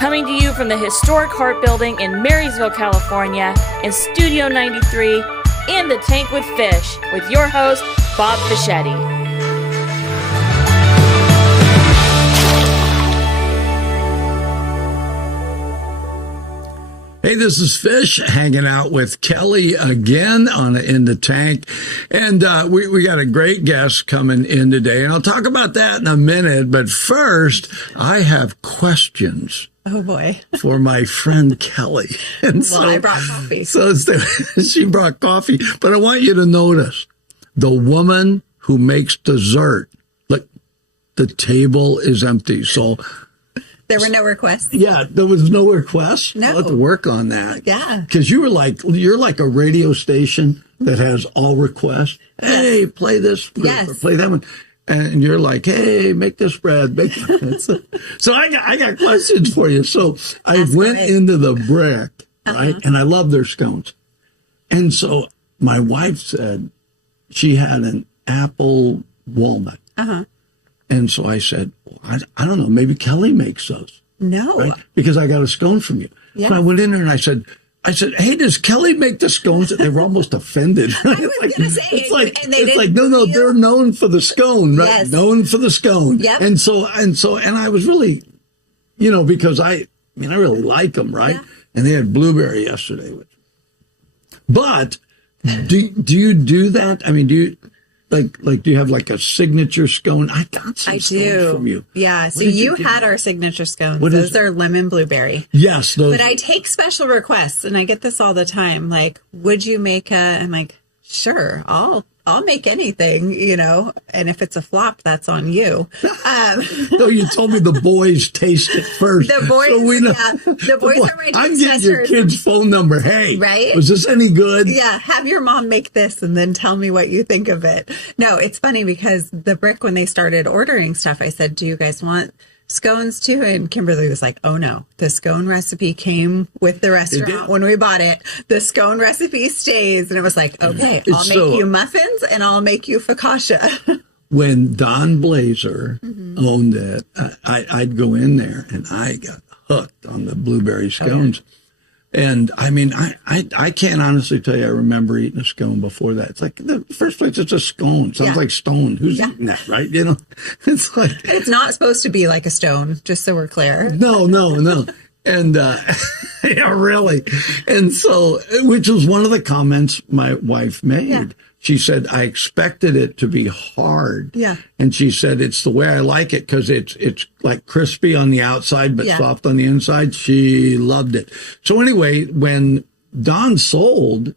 Coming to you from the historic Hart Building in Marysville, California, in Studio 93, In the Tank with Fish, with your host, Bob Fischetti. Hey, this is Fish hanging out with Kelly again on In the Tank. And we got a great guest coming in today, and I'll talk about that in a minute. But first, I have questions. Oh, boy. For my friend Kelly. And I brought coffee. So she brought coffee. But I want you to notice, the woman who makes dessert, look, the table is empty. So there were no requests. Yeah, there was no requests. No. I'll have to work on that. Yeah. Because you're like a radio station that has all requests. Hey, play this, yes. Or play that one. And you're like, hey, make this bread. So I got questions for you. So I went into the Brick, right? And I love their scones. And so my wife said she had an apple walnut. And so I said, I don't know, maybe Kelly makes those. No. Right? Because I got a scone from you. Yeah. So I went in there and I said, hey, does Kelly make the scones? And they were almost offended. I was going to say. It's like, no, they're known for the scone, right? Yes. Known for the scone. Yep. And I was really, because I really like them, right? Yeah. And they had blueberry yesterday. But do you do that? I mean, do you... Like, do you have like a signature scone? I got some scones from you. Yeah. So you had our signature scones. Those are lemon blueberry. Yes. But I take special requests, and I get this all the time. Like, would you make I'm like, sure, I'll make anything, and if it's a flop, that's on you. No, you told me the boys taste it first. The boys, so the boys are my taste I'm getting testers. your kid's phone number. Hey, right? Was this any good? Yeah, have your mom make this and then tell me what you think of it. No, it's funny because the Brick, when they started ordering stuff, I said, do you guys want scones too? And Kimberly was like, oh no, the scone recipe came with the restaurant when we bought it. The scone recipe stays. And it was like, okay, I'll make you muffins and I'll make you focaccia. When Don Blazer owned it, I'd go in there and I got hooked on the blueberry scones. And I mean, I can't honestly tell you I remember eating a scone before that. It's like, the first place, it's a scone. Sounds like stone. Who's eating that, right? It's like... It's not supposed to be like a stone, just so we're clear. No. And, yeah, really. And so, which was one of the comments my wife made. Yeah. She said, I expected it to be hard. Yeah. And she said, it's the way I like it because it's like crispy on the outside, but soft on the inside. She loved it. So anyway, when Don sold,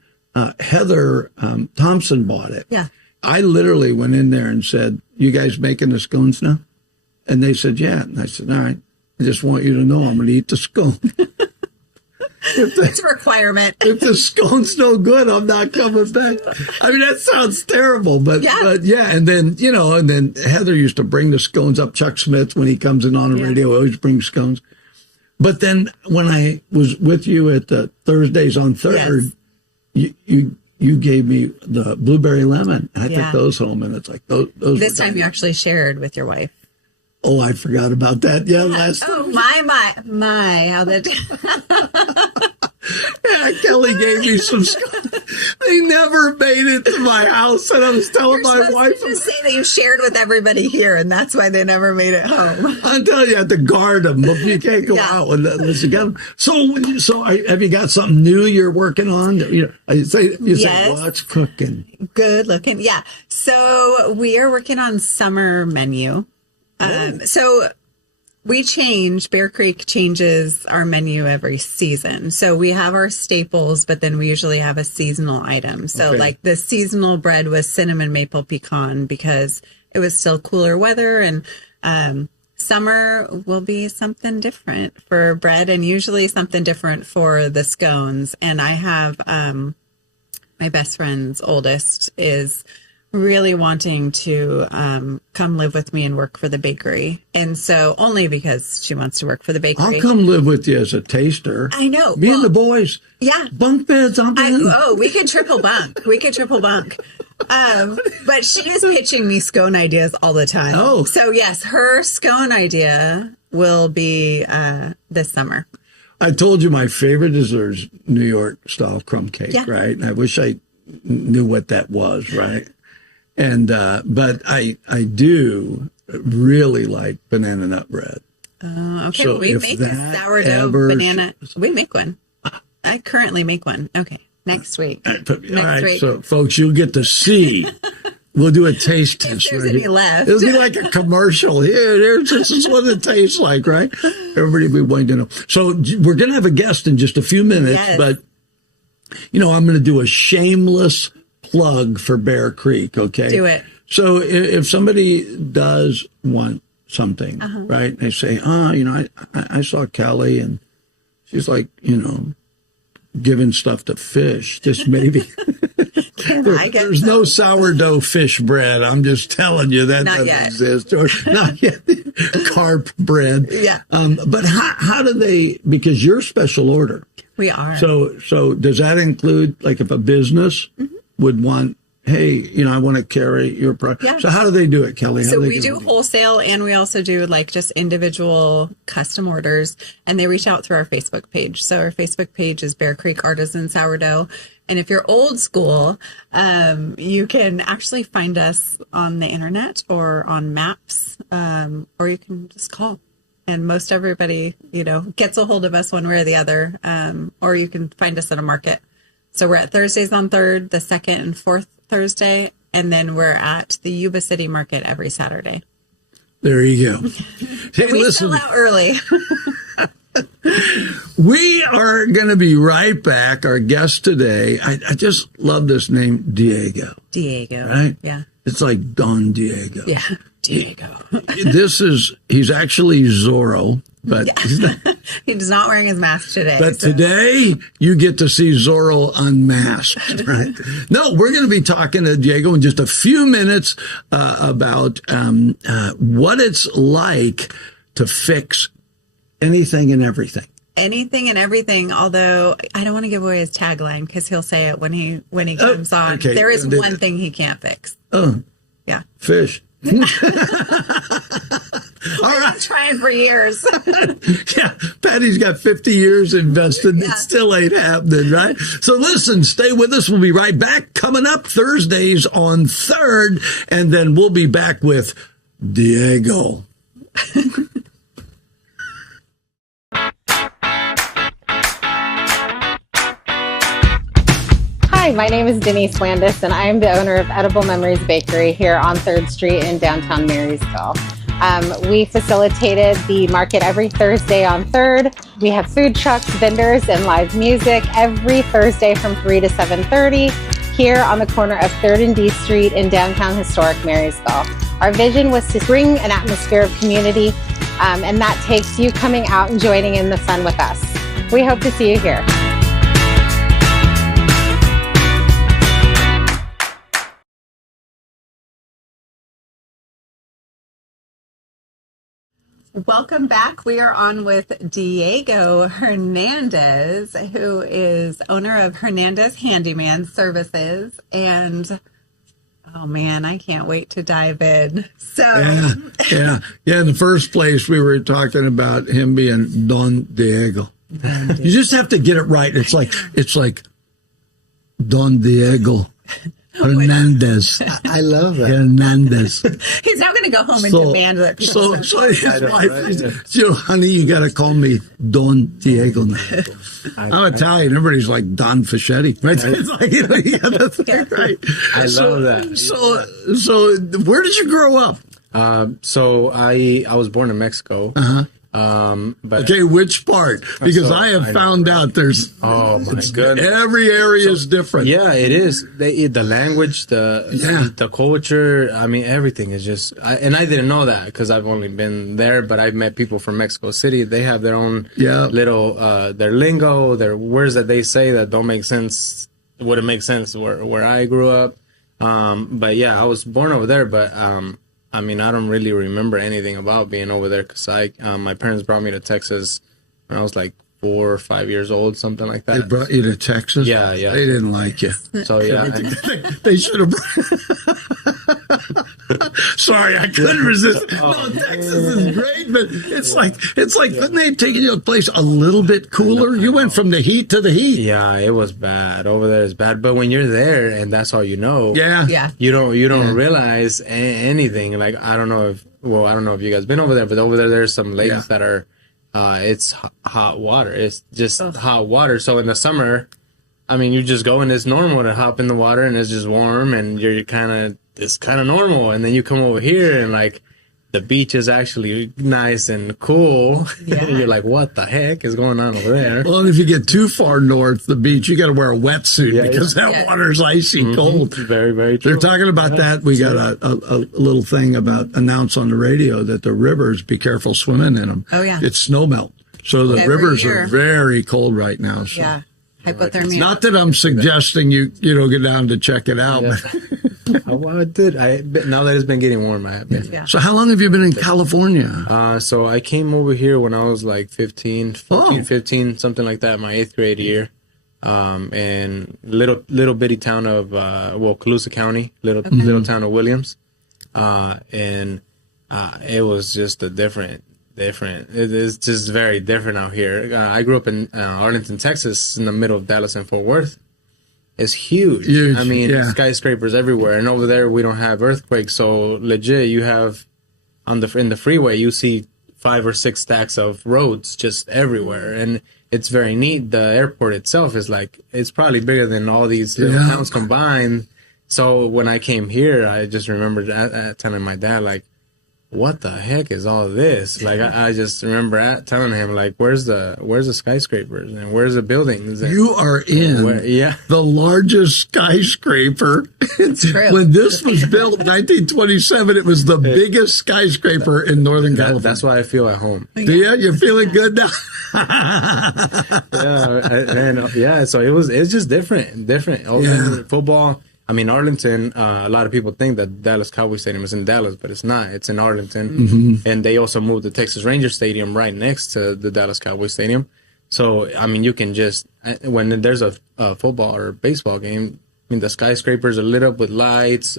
Heather Thompson bought it. Yeah. I literally went in there and said, you guys making the scones now? And they said, yeah. And I said, all right, I just want you to know I'm going to eat the scone. It's a requirement. If the scone's no good, I'm not coming back. I mean, that sounds terrible, but yeah. And then, and then Heather used to bring the scones up. Chuck Smith, when he comes in on the radio, always brings scones. But then when I was with you at the Thursdays on Third, you gave me the blueberry lemon. I took those home, and it's like those. This time you actually shared with your wife. Oh, I forgot about that. Yeah, last. Oh, my! How that. Yeah, Kelly gave me some. They never made it to my house, and I was telling my wife. To say that you shared with everybody here, and that's why they never made it home. I'm telling you, I have to guard them. You can't go out unless you get them. So have you got something new you're working on? You say what's cooking? Good looking, yeah. So we are working on summer menu. So Bear Creek changes our menu every season. So we have our staples, but then we usually have a seasonal item. So like the seasonal bread was cinnamon maple pecan because it was still cooler weather, and summer will be something different for bread and usually something different for the scones. And I have, my best friend's oldest is really wanting to come live with me and work for the bakery. And so only because she wants to work for the bakery. I'll come live with you as a taster. I know. Me and the boys. Yeah. Bunk beds. We could triple bunk. But she is pitching me scone ideas all the time. Oh. So yes, her scone idea will be this summer. I told you my favorite dessert is New York style crumb cake, Yeah. right? I wish I knew what that was, right? And but I do really like banana nut bread. Okay, So we if make a that sourdough ever- banana. We make one. I currently make one. Okay, next week. All right, week. so folks, you'll get to see. We'll do a taste test. there's right any here. left. It'll be like a commercial. This is what it tastes like, right? Everybody will be wanting to know. So we're going to have a guest in just a few minutes, Yes. but I'm going to do a shameless plug for Bear Creek. Okay, Do it. So if somebody does want something, right? They say, I saw Kelly and she's like, giving stuff to fish. Just maybe. I get There's no sourdough fish bread. I'm just telling you that Not doesn't yet. exist. Or not yet. Carp bread. Yeah. But how do they? Because you're special order. We are. So does that include like if a business would want? Hey, I want to carry your product. Yeah. So how do they do it, Kelly? How So they we do wholesale, and we also do like just individual custom orders, and they reach out through our Facebook page. So our Facebook page is Bear Creek Artisan Sourdough. And if you're old school, you can actually find us on the internet or on maps, or you can just call. And most everybody, gets a hold of us one way or the other, or you can find us at a market. So we're at Thursdays on 3rd, the 2nd and 4th Thursday, and then we're at the Yuba City Market every Saturday. There you go. Hey, We listen. sell out early. We are going to be right back. Our guest today, I just love this name, Diego. Diego. Right? Yeah. It's like Don Diego. Yeah. Diego. He's actually Zorro, but he's not. He's not wearing his mask today. But so- today you get to see Zorro unmasked, right? No, we're going to be talking to Diego in just a few minutes about what it's like to fix anything and everything. anything and everything. Although I don't want to give away his tagline because he'll say it when he comes on. okay. There is one thing he can't fix. Oh, Yeah. fish. All right. Trying for years. Yeah, Patty's got 50 years invested. Yeah. It still ain't happening, right? So listen, stay with us. We'll be right back. Coming up Thursdays on 3rd, and then we'll be back with Diego. Hi, my name is Denise Landis, and I am the owner of Edible Memories Bakery here on 3rd Street in downtown Marysville. We facilitated the market every Thursday on 3rd. We have food trucks, vendors, and live music every Thursday from 3 to 7:30 here on the corner of 3rd and D Street in downtown historic Marysville. Our vision was to bring an atmosphere of community, and that takes you coming out and joining in the fun with us. We hope to see you here. Welcome back. We are on with Diego Hernandez, who is owner of Hernandez Handyman Services. And oh man, I can't wait to dive in. So Yeah. In the first place, we were talking about him being Don Diego. You just have to get it right. It's like Don Diego Hernandez. I love that. Hernandez. he's now going to go home and demand that people So his wife said, honey, you got to call me Don Diego now. I'm Italian. Everybody's like Don Fischetti. Right? It's like, yeah, that's right. I love that. So where did you grow up? So I was born in Mexico. But Okay, which part? Because So, I have I know, found right? out there's oh my goodness. every area is different. Yeah, it is. The language, the culture. I mean, everything is just. And I didn't know that because I've only been there. But I've met people from Mexico City. They have their own little their lingo, their words that they say that don't make sense. Wouldn't make sense where I grew up. But yeah, I was born over there. But I mean, I don't really remember anything about being over there because my parents brought me to Texas when I was like 4 or 5 years old, something like that. They brought you to Texas? Yeah. They didn't like you. So yeah. They should have. Sorry, I couldn't resist. No, Texas is great, but it's like couldn't they have taken you to a place a little bit cooler? You went from the heat to the heat. Yeah, it was bad. Over there is bad. But when you're there and that's all you know, Yeah. you don't realize anything. Like I don't know if you guys been over there, but over there's some lakes that are it's hot water. It's just hot water. So in the summer, I mean, you just go and it's normal to hop in the water and it's just warm and it's kind of normal. And then you come over here and like the beach is actually nice and cool. Yeah. You're like, what the heck is going on over there? Well, and if you get too far north, the beach, you got to wear a wetsuit because that water is icy cold. Very, very true. They're talking about that. We got a little thing announced on the radio that the rivers, be careful swimming in them. Oh, yeah. It's snowmelt. So the rivers are very cold right now. So. Yeah. Hypothermia. Not that I'm suggesting you get down to check it out. Yeah. Well, I did. Now that it's been getting warm, I have been. Yeah. So how long have you been in California? So I came over here when I was like 15, something like that, my 8th grade year. And little bitty town of, Colusa County, little town of Williams. And it was just different. It's just very different out here. I grew up in Arlington, Texas, in the middle of Dallas and Fort Worth. It's huge. I mean, skyscrapers everywhere, and over there we don't have earthquakes. So legit, you have in the freeway you see 5 or 6 stacks of roads just everywhere, and it's very neat. The airport itself is it's probably bigger than all these little towns combined. So when I came here, I just remember telling my dad like, what the heck is all this? Like, I just remember telling him, like, where's the skyscrapers and where's the buildings? And you are in the largest skyscraper. It's true. When this was built in 1927, it was the biggest skyscraper in Northern California. That's why I feel at home. Do you? You're feeling good now? So it's just different. Football. I mean, Arlington, a lot of people think that Dallas Cowboys Stadium is in Dallas, but it's not. It's in Arlington. Mm-hmm. And they also moved the Texas Rangers Stadium right next to the Dallas Cowboys Stadium. So, I mean, you can just, when there's a football or baseball game, I mean, the skyscrapers are lit up with lights.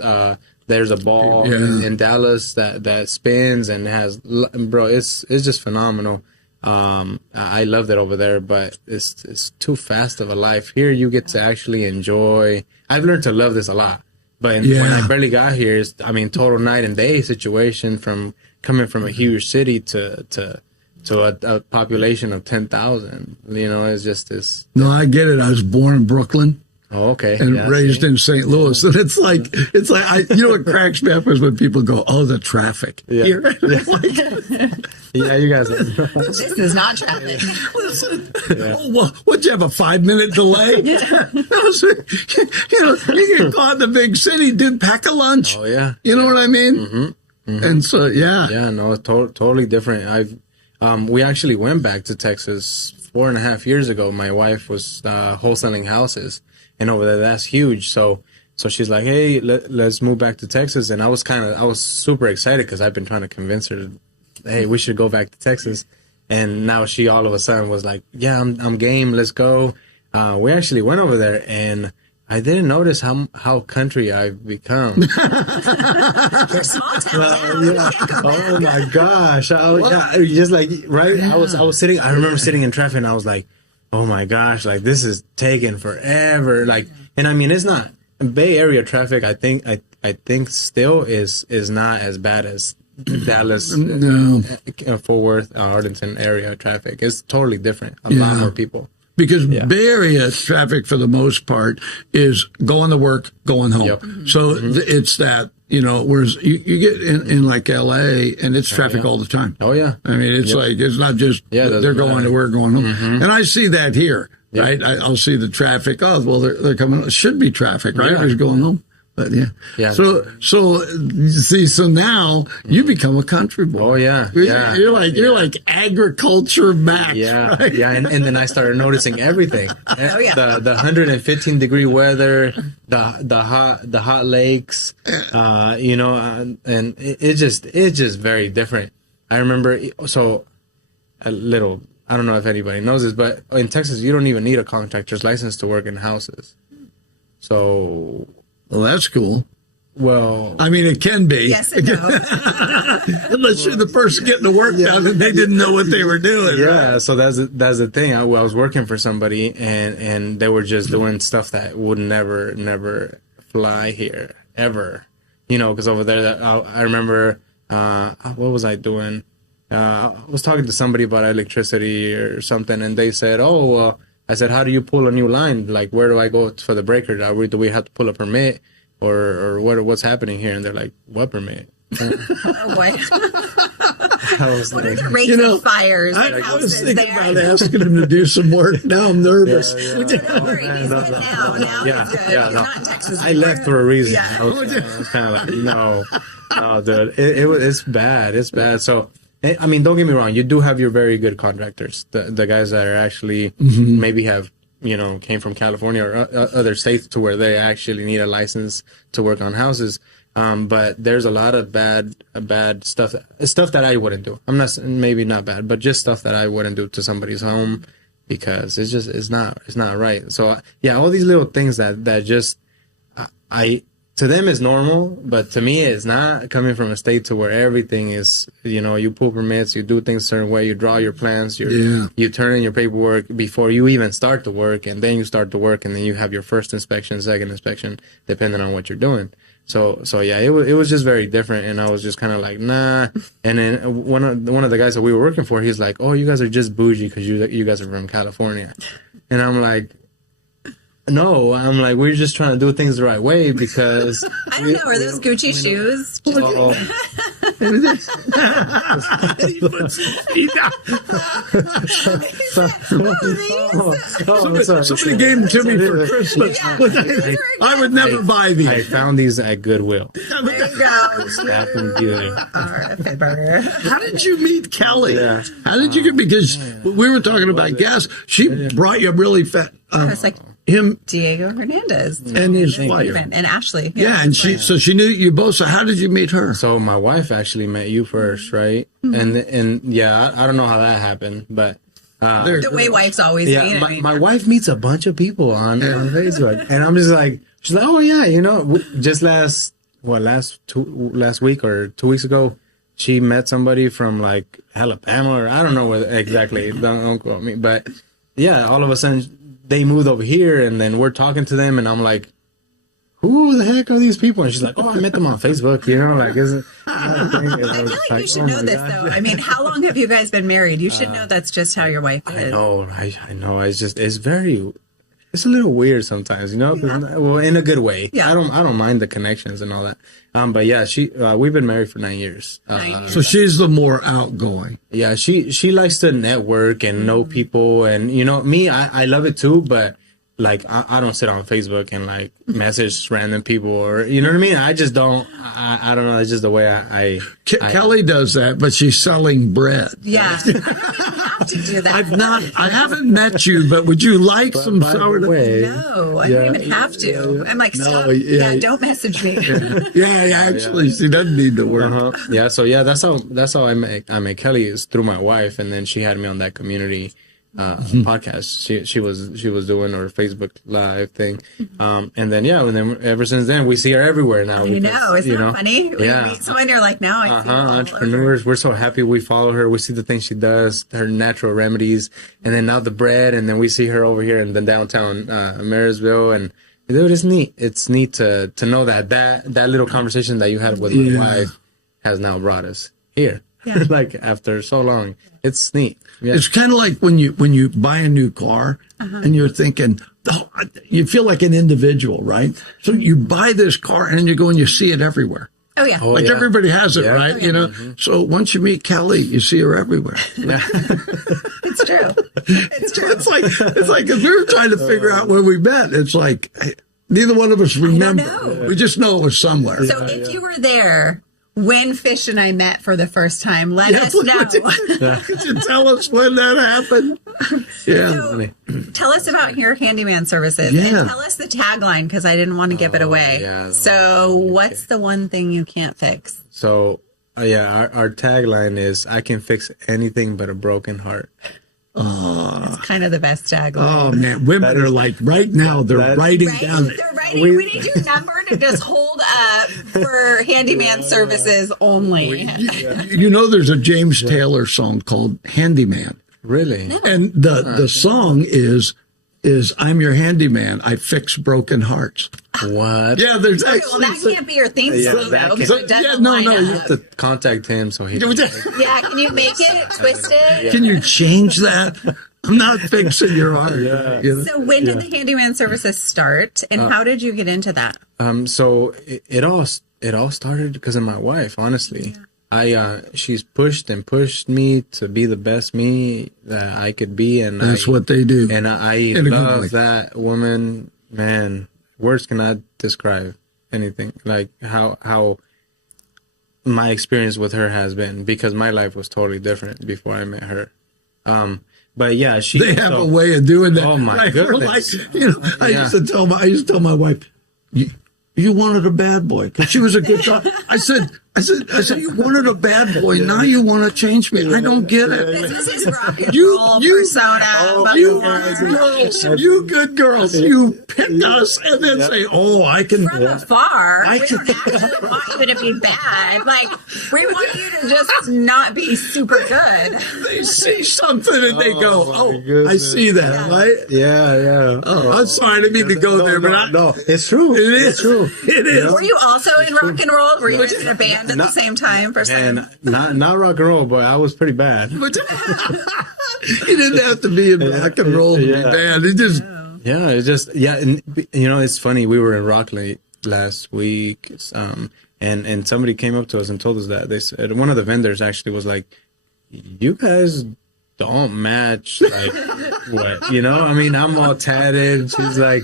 There's a ball in Dallas that spins and has, bro, it's just phenomenal. I loved it over there, but it's too fast of a life. Here you get to actually enjoy. I've learned to love this a lot, but when I barely got here, it's, I mean, total night and day situation from coming from a huge city to a population of 10,000. You know, it's just this. No, I get it. I was born in Brooklyn. Oh, okay. And raised in St. Louis. And it's like, you know what cracks me up is when people go, oh, the traffic. Yeah. Here. Yeah, you guys. This is not traffic. Listen, what'd you have, a 5-minute delay? You get caught in the big city, dude, pack a lunch. Oh, yeah. You know what I mean? Mm-hmm. Mm-hmm. And so, Yeah, no, totally different. We actually went back to Texas 4.5 years ago. My wife was wholesaling houses. And over there, that's huge. So she's like, hey, let's move back to Texas. And I was super excited because I've been trying to convince her, hey, we should go back to Texas. And now she all of a sudden was like, yeah, I'm game. Let's go. We actually went over there and I didn't notice how country I've become. You're small town now. Oh my gosh. Just like, right. I remember sitting in traffic and I was like, oh my gosh, like this is taking forever. Like, and I mean, it's not Bay Area traffic. I think still is not as bad as Dallas, Fort Worth, Arlington area traffic. It's totally different. A lot more people. Because Bay Area traffic, for the most part, is going to work, going home. Yep. So it's that, you know, whereas you get in like L.A., and it's traffic all the time. Oh, yeah. I mean, it's like, it's not just they're going to work, going home. Mm-hmm. And I see that here, right? I'll see the traffic. Oh, well, they're coming. It should be traffic, right? They're going home. But so see, so now you become a country boy. Oh yeah, You're like agriculture back. Yeah, right? and then I started noticing everything. The 115-degree weather, the hot lakes, you know, and it's just very different. I remember a little. I don't know if anybody knows this, but in Texas you don't even need a contractor's license to work in houses. So. Well, that's cool. Well, I mean, it can be. Yes and no. Unless you're the person getting the work done and they didn't know what they were doing. yeah. Right? So that's the thing. I was working for somebody, and they were just doing stuff that would never fly here ever. You know, because over there, I remember what was I doing? I was talking to somebody about electricity or something, and they said, "Oh, well," I said, "How do you pull a new line? Like, where do I go for the breaker? Do we have to pull a permit?" Or what's happening here? And they're like, what permit? Oh boy. I was What like, are the rates of fires? I was thinking there? about asking him to do some work. Now I'm nervous. Don't worry, he's good now. Now yeah, he's good. yeah, He's no. not in Texas I left for a reason. Yeah. I was kind of like, no, dude, it's bad. It's bad. So, I mean, don't get me wrong. You do have your very good contractors, the guys that are actually maybe have, you know, came from California or other states to where they actually need a license to work on houses. But there's a lot of bad stuff that I wouldn't do. I'm not, maybe not bad, but just stuff that I wouldn't do to somebody's home because it's not right. So yeah, all these little things that just, to them is normal, but to me it's not, coming from a state to where everything is, you know, you pull permits, you do things a certain way, you draw your plans, you turn in your paperwork before you even start the work, and then you start the work, and then you have your first inspection, second inspection, depending on what you're doing. So yeah, it was just very different, and I was just kind of like, nah. And then one of the guys that we were working for, he's like, oh, you guys are just bougie because you guys are from California. And I'm like, no, I'm like, we're just trying to do things the right way because... I don't know, are those Gucci shoes? Somebody gave them to me for Christmas. I would never buy these. I found these at Goodwill. There you go. Happened good. How did you meet Kelly? Yeah. How did you get? Because we were talking about gas. She brought you really fat. It's like Him Diego Hernandez and his wife. and Ashley. Yeah, and she knew you both. So how did you meet her? So my wife actually met you first, right? And yeah, I don't know how that happened, but The way wives always meet. my wife meets a bunch of people on Facebook, and I'm just like, she's like, oh yeah, you know, just last week or 2 weeks ago, she met somebody from like Alabama or I don't know where exactly. Don't quote me, but yeah, all of a sudden they moved over here, and then we're talking to them, and I'm like, who the heck are these people? And she's like, oh, I met them on Facebook, you know, like, isn't I feel like you should know this, though. I mean, how long have you guys been married? You should know that's just how your wife is. I know. It's a little weird sometimes, you know. Well, in a good way. Yeah. I don't mind the connections and all that. But yeah, we've been married for 9 years. So she's the more outgoing. Yeah, she likes to network and know people, and you know, me, I love it too, but. Like, I don't sit on Facebook and, like, message random people or, you know what I mean? I just don't, I don't know. It's just the way I Kelly does that, but she's selling bread. Yeah. I don't have to do that. I haven't met you, but would you like some sourdough? No, I don't even have to. I'm like, stop. Yeah, don't message me. Yeah, actually, she doesn't need to work. Yeah, so yeah, that's how I met Kelly, is through my wife, and then she had me on that community podcast she was doing her Facebook Live thing, and then ever since then we see her everywhere now. You know, isn't that funny? When you meet someone, you're like, now I see entrepreneurs. We're so happy. We follow her. We see the things she does, her natural remedies, and then now the bread, and then we see her over here in the downtown Marysville, and dude, it's neat. It's neat to know that little conversation that you had with my wife has now brought us here. Yeah. Like after so long, it's neat. Yeah. It's kind of like when you buy a new car and you're thinking, you feel like an individual, right? So you buy this car and then you go and you see it everywhere. Oh yeah, everybody has it, right? You know. So once you meet Kelly, you see her everywhere. Yeah. It's true. It's true. It's like if we were trying to figure out where we met, it's like neither one of us remember. We just know it was somewhere. So if you were there when Fish and I met for the first time, let us know. Could you tell us when that happened? Yeah. So, tell us about your handyman services. Yeah. And tell us the tagline, because I didn't want to give it away. Yeah, so what's the one thing you can't fix? So, our tagline is, I can fix anything but a broken heart. It's kind of the best tagline. Oh man, women are like right now. They're writing down. They're writing. We need your number to just hold for handyman services only. You know, there's a James Taylor song called Handyman. Really? And the song is I'm your handyman. I fix broken hearts. What? Yeah, there's Well, actually. that can't be your theme song, that though, can't- because it doesn't no, line no, you You up. have to contact him so he. Yeah, can you make it, twist it? Can you change that? I'm not fixing your heart. You know? So when did the handyman services start, and how did you get into that? So it all started because of my wife. Honestly, she's pushed and pushed me to be the best me that I could be, and That's what they do. And I In a good way. love that woman. Man, words cannot describe anything like how my experience with her has been, because my life was totally different before I met her. But yeah, They have a way of doing that. Oh my goodness! I used to tell my wife, you wanted a bad boy because she was a good girl. I said, you wanted a bad boy. Now you want to change me. I don't get it. This is his rock and You- roll you- persona. You good girls, you pick us and then say, "Oh, I can." From afar, I we can- don't actually want you to be bad. Like, we want you to just not be super good. They see something and they go, my "Oh, I goodness. see that." Right? Yeah. Oh, I'm sorry, I didn't mean to go there, but no, it's true. it is It's true. It is. Were you also in rock and roll? Were you in a band at the same time? For And not rock and roll, but I was pretty bad. But you didn't have to be in rock and roll to be bad. It just Yeah, it's just and it's funny. We were in Rockland last week, and somebody came up to us and told us that they said one of the vendors actually was like, "You guys don't match like what I mean, I'm all tatted." She's like,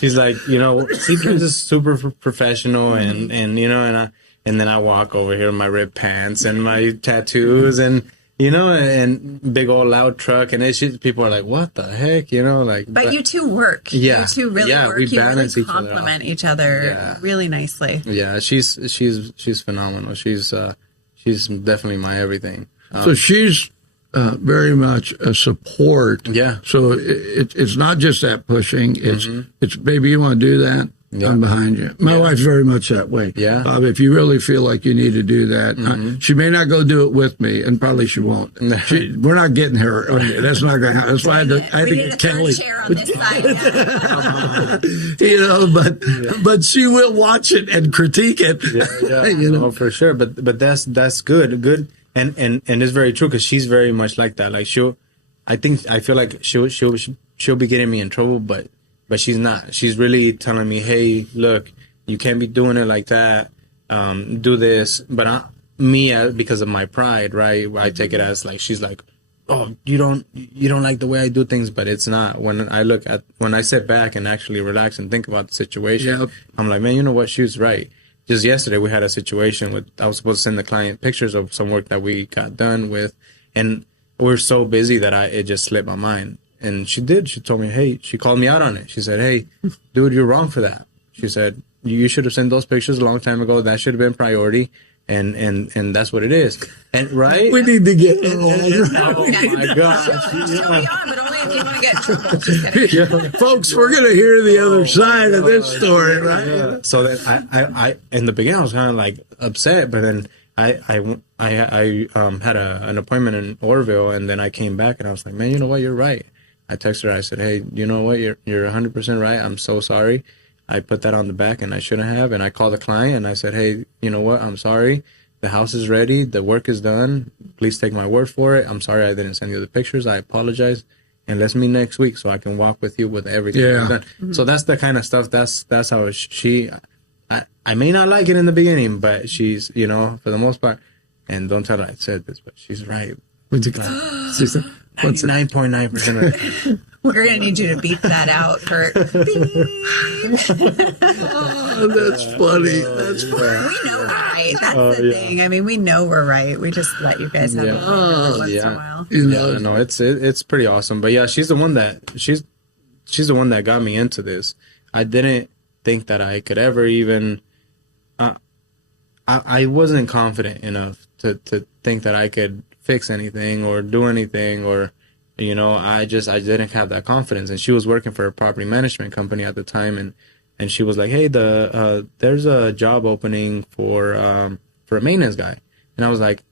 she dresses super professional, and and then I walk over here in my ripped pants and my tattoos and big old loud truck, and it's just, people are like, "What the heck?" But you two work. Yeah. You two really Yeah, work. we You really balance each other complement each other really nicely. Yeah, she's phenomenal. She's definitely my everything. so she's very much a support. Yeah. So it's not just that pushing. It's baby, you want to do that? Yeah. I'm behind you. My wife's very much that way. Yeah. If you really feel like you need to do that, she may not go do it with me, and probably she won't. We're not getting her. That's not going to happen. That's why I had to We need get a third Kelly. chair on this side. But she will watch it and critique it. Oh, for sure. But that's good. And it's very true, because she's very much like that. Like I feel like she'll be getting me in trouble, but she's not. She's really telling me, "Hey, look, you can't be doing it like that. Do this." But because of my pride, right? I take it as like she's like, "Oh, you don't like the way I do things," but it's not. When I sit back and actually relax and think about the situation, I'm like, man, you know what? She was right. Just yesterday, we had a situation I was supposed to send the client pictures of some work that we got done with, and we're so busy that it just slipped my mind. And she did. She told me, "Hey," she called me out on it. She said, "Hey, dude, you're wrong for that." She said, "You should have sent those pictures a long time ago. That should have been priority." And that's what it is. And right? We need to get. Oh my gosh! Still be on, but only if you want to get in trouble. Just kidding. Folks, we're going to hear the other side of this story, right? Yeah. So then I in the beginning I was kind of like upset, but then I had an appointment in Orville, and then I came back and I was like, man, you know what? You're right. I texted her. I said, "Hey, you know what? You're 100% right. I'm so sorry. I put that on the back and I shouldn't have." And I called the client and I said, "Hey, you know what? I'm sorry. The house is ready. The work is done. Please take my word for it. I'm sorry I didn't send you the pictures. I apologize. And let's meet next week so I can walk with you with everything I've done." So that's the kind of stuff. That's how I may not like it in the beginning, but she's, for the most part, and don't tell her I said this, but she's right. She said 99.9% of it. We're going to need you to beep that out, Kurt. Beep. Oh, that's funny. That's funny. We know we're right. That's the thing. I mean, we know we're right. We just let you guys have it once in a while. No, it's pretty awesome. But yeah, she's the one that got me into this. I didn't think that I could ever even. I wasn't confident enough to think that I could fix anything or do anything, or I didn't have that confidence. And she was working for a property management company at the time, and she was like, "Hey, there's a job opening for a maintenance guy," and I was like,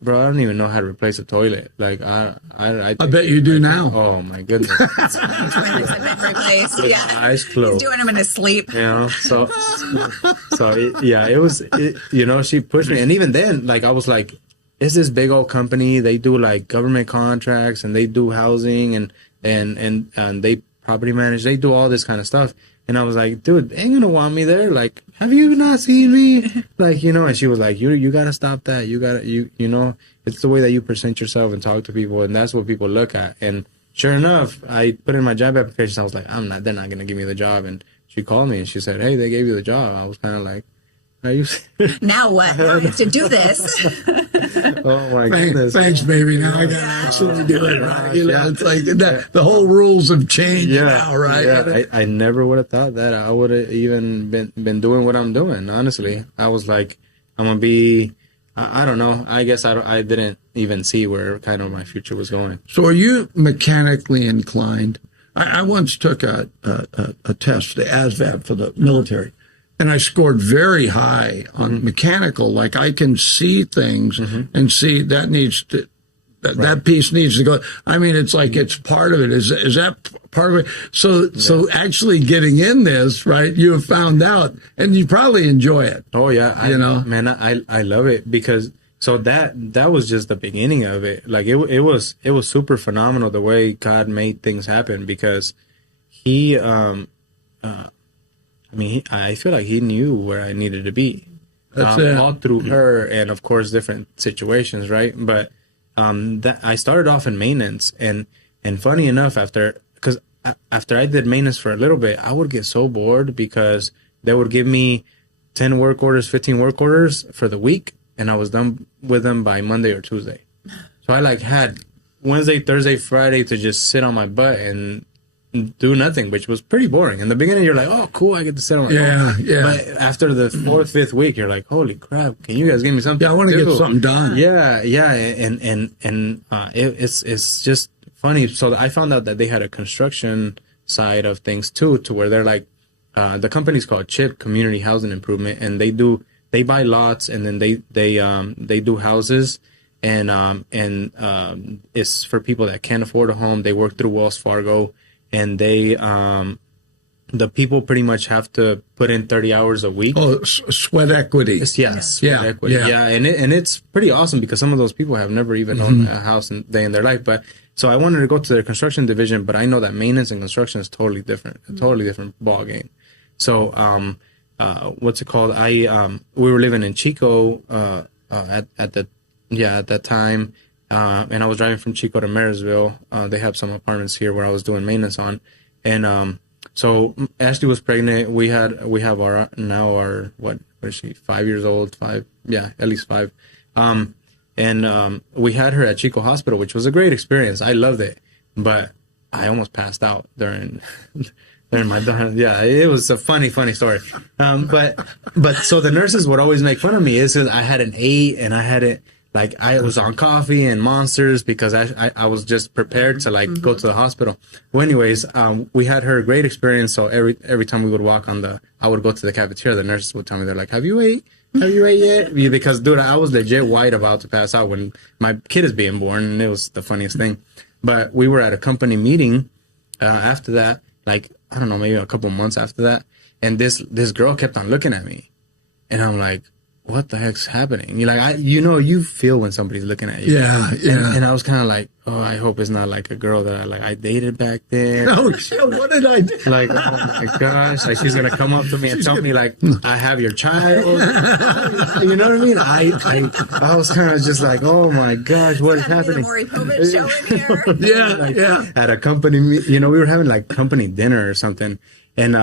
"Bro, I don't even know how to replace a toilet. Like, I bet you do now." Oh my goodness! Toilets have been replaced. With Yeah, my eyes closed. he's doing them in his sleep. You know, so she pushed me, and even then, like, I was like, "It's this big old company. They do like government contracts, and they do housing, and they property manage. They do all this kind of stuff." And I was like, "Dude, they ain't gonna want me there. Like, have you not seen me? Like, you know?" And she was like, "You gotta stop that. You gotta, you know, it's the way that you present yourself and talk to people, and that's what people look at." And sure enough, I put in my job application. I was like, they're not gonna give me the job. And she called me and she said, "Hey, they gave you the job." I was kind of like, "Are you?" Now what? Now I have to do this. Oh my goodness! Thanks, baby. Now I gotta actually do it, right? You know, it's like the whole rules have changed now, right? Yeah, I never would have thought that. I would have even been doing what I'm doing. Honestly, I was like, I'm gonna be. I don't know. I guess I didn't even see where kind of my future was going. So, are you mechanically inclined? I once took a test, the ASVAB for the military. And I scored very high on mechanical. Like, I can see things and see that that piece needs to go. I mean, it's like it's part of it. Is that part of it? So actually getting in this, right? You have found out, and you probably enjoy it. Oh yeah, I love it because that was just the beginning of it. Like it was super phenomenal the way God made things happen because He. I feel like He knew where I needed to be. That's it. All through her and, of course, different situations, right? But that I started off in maintenance. And funny enough, after I did maintenance for a little bit, I would get so bored because they would give me 10 work orders, 15 work orders for the week, and I was done with them by Monday or Tuesday. So I had Wednesday, Thursday, Friday to just sit on my butt and do nothing, which was pretty boring. In the beginning, you're like, "Oh, cool, I get to sit on my butt." Yeah. But after the fourth, fifth week, you're like, "Holy crap! Can you guys give me something?" Yeah, I want to get something done. Yeah, and it's just funny. So I found out that they had a construction side of things too, to where they're like, the company's called CHIP, Community Housing Improvement, and they buy lots and then they do houses. And it's for people that can't afford a home. They work through Wells Fargo. And the people pretty much have to put in 30 hours a week. Oh, sweat equity. Yes. Equity. Yeah. And it's pretty awesome because some of those people have never even owned a house in their life. But so I wanted to go to their construction division, but I know that maintenance and construction is totally different, a totally different ball game. So, what's it called? We were living in Chico, at that time. And I was driving from Chico to Marysville. They have some apartments here where I was doing maintenance on. And so Ashley was pregnant. We have our what is she, 5 years old? At least 5. And we had her at Chico Hospital, which was a great experience. I loved it. But I almost passed out during my it was a funny story. But so the nurses would always make fun of me. I had an 8 and I had it. Like I was on coffee and Monsters because I was just prepared to go to the hospital. Well, anyways, we had her great experience. So every time we would walk I would go to the cafeteria. The nurses would tell me, they're like, "Have you ate yet?" Because dude, I was legit white about to pass out when my kid is being born, and it was the funniest thing. But we were at a company meeting after that, I don't know, maybe a couple months after that, and this girl kept on looking at me, and I'm like, what the heck's happening? You feel when somebody's looking at you. Yeah. And I was kind of like, oh, I hope it's not like a girl that I dated back then. No, what did I do? Oh my gosh, she's gonna come up to me and tell me I have your child. You know what I mean? I was kind of just like, oh my gosh, what is happening? Maury Povich show in here. Yeah. At a company, we were having company dinner or something, and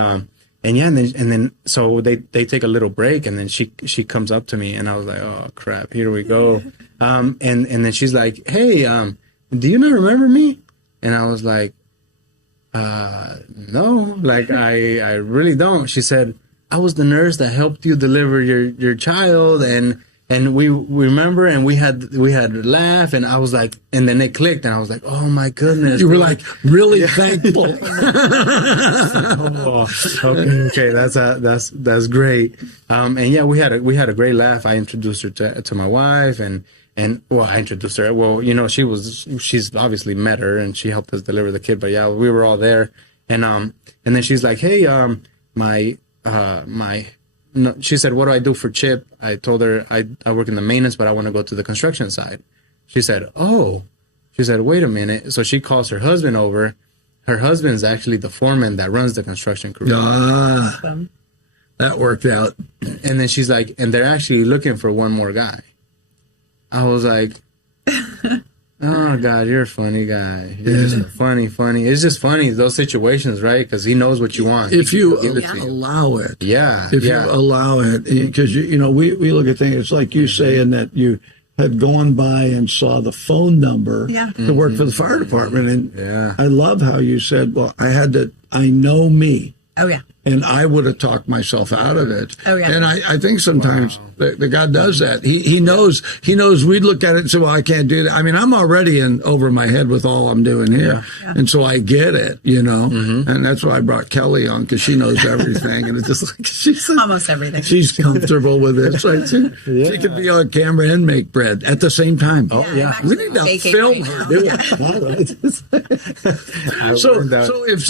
then so they take a little break, and then she comes up to me, and I was like, oh crap, here we go. And then she's like, hey, do you not remember me? And I was like, no, I really don't. She said, I was the nurse that helped you deliver your child, and And we remember, and we had laugh, and I was like, and then it clicked, and I was like, oh my goodness. You were like really thankful. Okay, that's great. And yeah, we had a great laugh. I introduced her to my wife, and well, I introduced her. Well, she's obviously met her, and she helped us deliver the kid. But yeah, we were all there, and then she's like, hey, no, she said, what do I do for Chip? I told her I work in the maintenance, but I want to go to the construction side. She said, wait a minute. So she calls her husband over. Her husband's actually the foreman that runs the construction crew. That worked out. And then she's like, and they're actually looking for one more guy. I was like, oh, God, you're a funny guy. You're just funny. It's just funny, those situations, right? Because he knows what you want. If you allow it. Yeah. If you allow it. Because, we look at things, it's like you saying that you had gone by and saw the phone number to work for the fire department. And I love how you said, well, I know me. Oh, yeah. And I would have talked myself out of it. Oh, yeah. And I think sometimes the God does that. He knows we'd look at it and say, well, I can't do that. I mean, I'm already over my head with all I'm doing here. Yeah. And so I get it, and that's why I brought Kelly on, because she knows everything. And it's just like, she's almost everything. She's comfortable with it. Right? She could be on camera and make bread at the same time. Oh, yeah. We need to film her do it. So if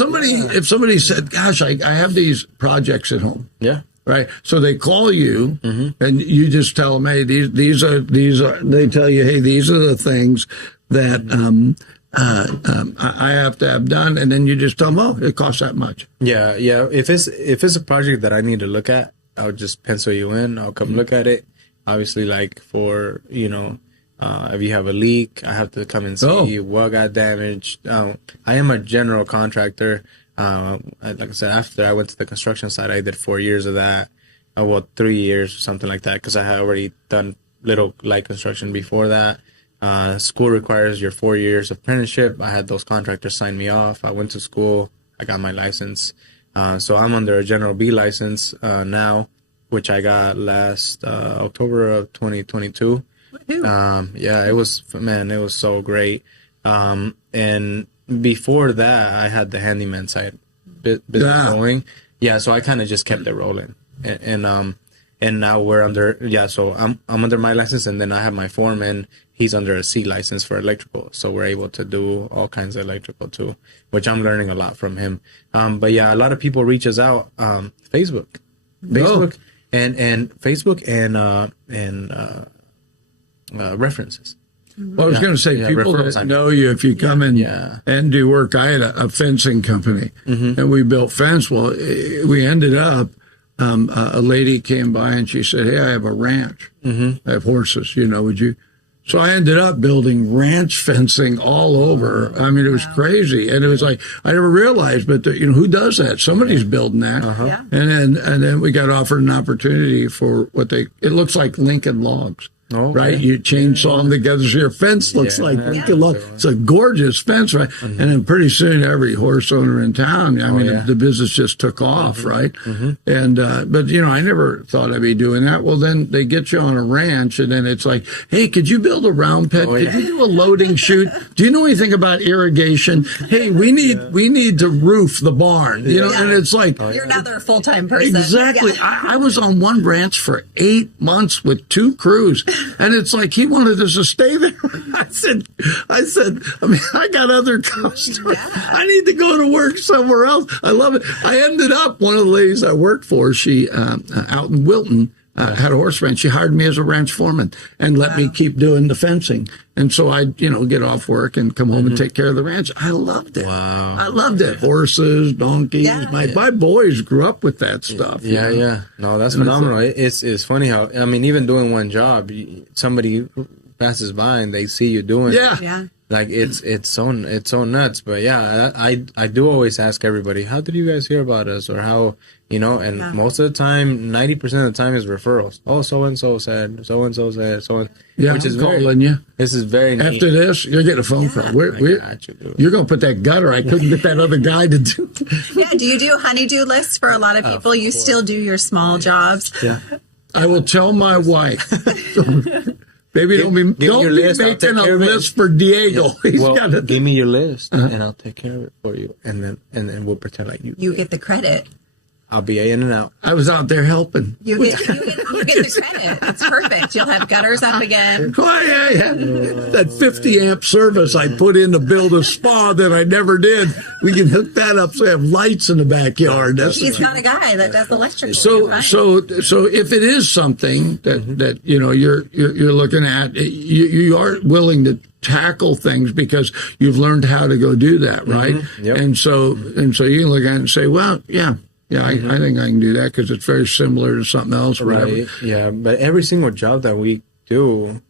somebody said, gosh, I have these projects at home. Yeah. Right. So they call you and you just tell them, hey, these are, they tell you, hey, these are the things that, I have to have done. And then you just tell them, oh, it costs that much. Yeah. Yeah. If it's a project that I need to look at, I'll just pencil you in. I'll come look at it. Obviously, like for, if you have a leak, I have to come and see what got damaged. I am a general contractor. Like I said, after I went to the construction site, I did 4 years of that. 3 years or something like that, because I had already done little light construction before that. School requires your 4 years of apprenticeship. I had those contractors sign me off. I went to school. I got my license. So I'm under a General B license now, which I got last October of 2022. Yeah, it was so great. And before that, I had the handyman side business going. Yeah, so I kind of just kept it rolling. And now we're under, so I'm under my license, and then I have my foreman. He's under a C license for electrical. So we're able to do all kinds of electrical too, which I'm learning a lot from him. But yeah, a lot of people reach us out, Facebook and Facebook and references. Well, I was going to say, people that know you, if you come in and do work. I had a fencing company, and we built fence. Well, we ended up, a lady came by and she said, hey, I have a ranch. I have horses, would you? So I ended up building ranch fencing all over. I mean, it was crazy. And it was like, I never realized, but who does that? Somebody's building that. And then we got offered an opportunity for it looks like Lincoln logs. Right, you chainsaw them together, so your fence looks like Lincoln log. It's a gorgeous fence, right? And then pretty soon, every horse owner in town, the business just took off, right? And but I never thought I'd be doing that. Well, then they get you on a ranch, and then it's like, hey, could you build a round pit? Could you do a loading chute? Do you know anything about irrigation? Hey, we need to roof the barn, and it's like you're another full-time person. Exactly. I was on one ranch for 8 months with 2 crews. And it's like he wanted us to stay there. I said, I got other customers. I need to go to work somewhere else. I love it. I ended up, one of the ladies I worked for, she, out in Wilton, had a horse ranch. She hired me as a ranch foreman and let me keep doing the fencing. And so I'd, get off work and come home and take care of the ranch. I loved it. Wow. I loved it. Horses, donkeys. My boys grew up with that stuff. Yeah. No, that's phenomenal. It's funny how, even doing one job, somebody passes by and they see you doing it. Like it's so nuts. But yeah, I do always ask everybody, how did you guys hear about us, or how, most of the time, 90% of the time is referrals. Oh, so-and-so said, so-and-so said, so-and-so. Yeah, which is calling you. This is very neat. After this, you're getting a phone call. You're going to put that gutter. I couldn't get that other guy to do it. Yeah, do you do honey-do lists for a lot of people? You still do your small jobs? Yeah. I will tell my wife. Maybe don't be making a list for Diego. Give me your list, and I'll take care of it for you, and then we'll pretend like you get the credit. I'll be in and out. I was out there helping. You get the credit. It's perfect. You'll have gutters up again. Oh, yeah. That 50 amp service I put in to build a spa that I never did. We can hook that up so we have lights in the backyard. He's got a guy that does electrical. So if it is something that you're looking at, you are willing to tackle things because you've learned how to go do that, right? Mm-hmm. Yep. And so you can look at it and say, well, yeah. Yeah, I think I can do that because it's very similar to something else. Right. Yeah, but every single job that we do,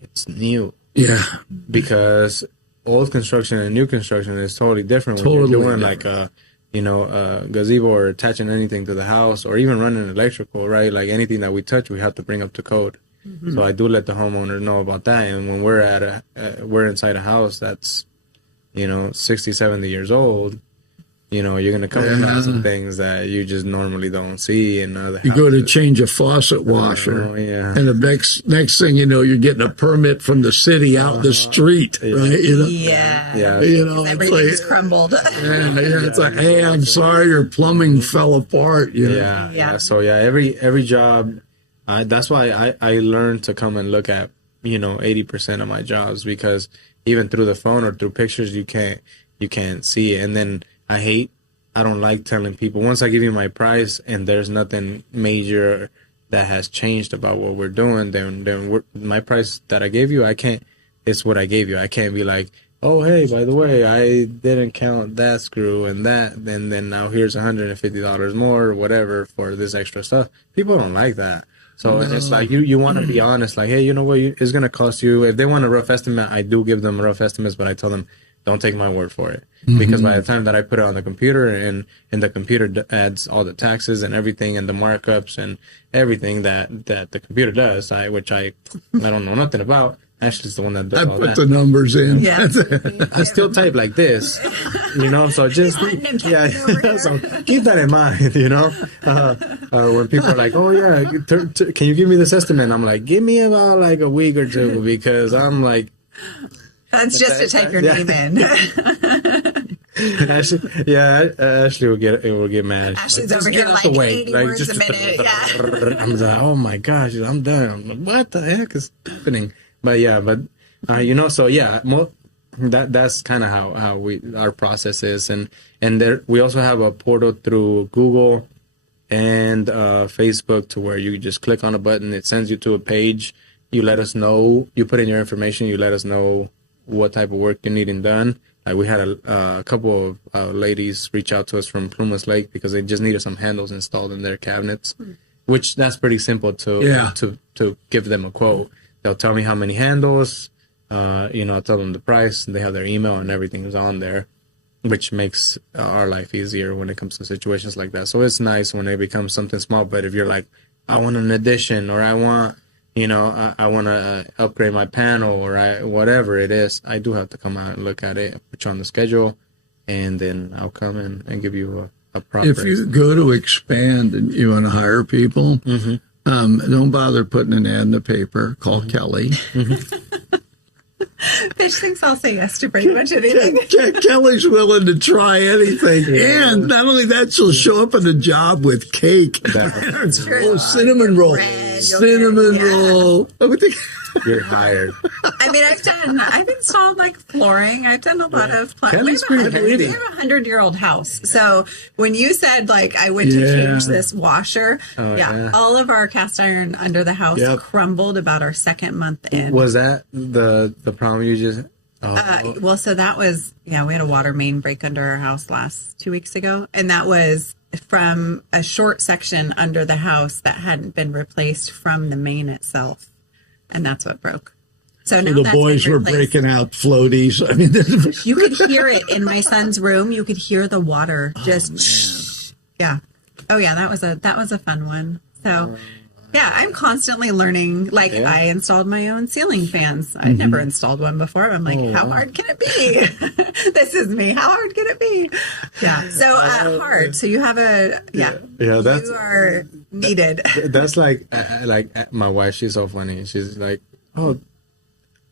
it's new. Yeah. Because old construction and new construction is totally different. When you're doing like a gazebo or attaching anything to the house or even running electrical, right? Like anything that we touch, we have to bring up to code. Mm-hmm. So I do let the homeowner know about that. And when we're inside a house that's, 60, 70 years old, you're going to come across some things that you just normally don't see in other houses. You go to change a faucet washer, and the next thing you know, you're getting a permit from the city out the street, right? Yeah. Everything's crumbled. It's like, hey, I'm sorry, your plumbing fell apart. Yeah. So every job, that's why I learned to come and look at 80% of my jobs, because even through the phone or through pictures, you can't see it. And then I don't like telling people, once I give you my price and there's nothing major that has changed about what we're doing, then my price that I gave you, it's what I gave you. I can't be like, oh, hey, by the way, I didn't count that screw and that, and then now here's $150 more or whatever for this extra stuff. People don't like that. So it's like you want to be honest, like, hey, you know what, it's going to cost you. If they want a rough estimate, I do give them rough estimates, but I tell them, don't take my word for it, because by the time that I put it on the computer and the computer adds all the taxes and everything and the markups and everything that the computer does, which I don't know nothing about. Ashley's the one that does all that. I put the numbers in. Yeah. I still type like this, so just so keep that in mind, when people are like, oh yeah, can you give me this estimate? I'm like, give me about like a week or two, because I'm like, that's just to type your name in. Ashley will get mad. Ashley's over here like 80 words a minute. Yeah. I'm like, oh my gosh, I'm done. I'm like, what the heck is happening? But that's kind of how our process is, and there we also have a portal through Google and Facebook to where you just click on a button, it sends you to a page. You let us know. You put in your information. You let us know what type of work you're needing done. Like we had a couple of ladies reach out to us from Plumas Lake because they just needed some handles installed in their cabinets, which that's pretty simple to give them a quote. They'll tell me how many handles, I'll tell them the price, and they have their email and everything is on there, which makes our life easier when it comes to situations like that. So it's nice when it becomes something small, but if you're like, I want an addition, or I want, I want to upgrade my panel, or whatever it is, I do have to come out and look at it, put you on the schedule, and then I'll come and give you a proper. If you go to expand and you want to hire people, don't bother putting an ad in the paper. Call Kelly. Fish thinks I'll say yes to pretty much anything. Kelly's willing to try anything. Yeah. And not only that, she'll show up at a job with cake. Cinnamon roll. Cinnamon roll. You're hired. I mean, I've installed like flooring. I've done a lot of plumbing. We have a 100-year-old house. So when you said like I went to change this washer, all of our cast iron under the house crumbled about our second month in. Was that the problem you just? So that was we had a water main break under our house 2 weeks ago, and that was from a short section under the house that hadn't been replaced from the main itself. And that's what broke. So now the boys were breaking out floaties. I mean, you could hear it in my son's room. You could hear the water just. Oh yeah, that was a fun one. So Yeah, I'm constantly learning. Like, I installed my own ceiling fans. I'd never installed one before. I'm like, how hard can it be? This is me. How hard can it be? Yeah. So hard. So you have that's, you are needed. That's like my wife. She's so funny. She's like, oh,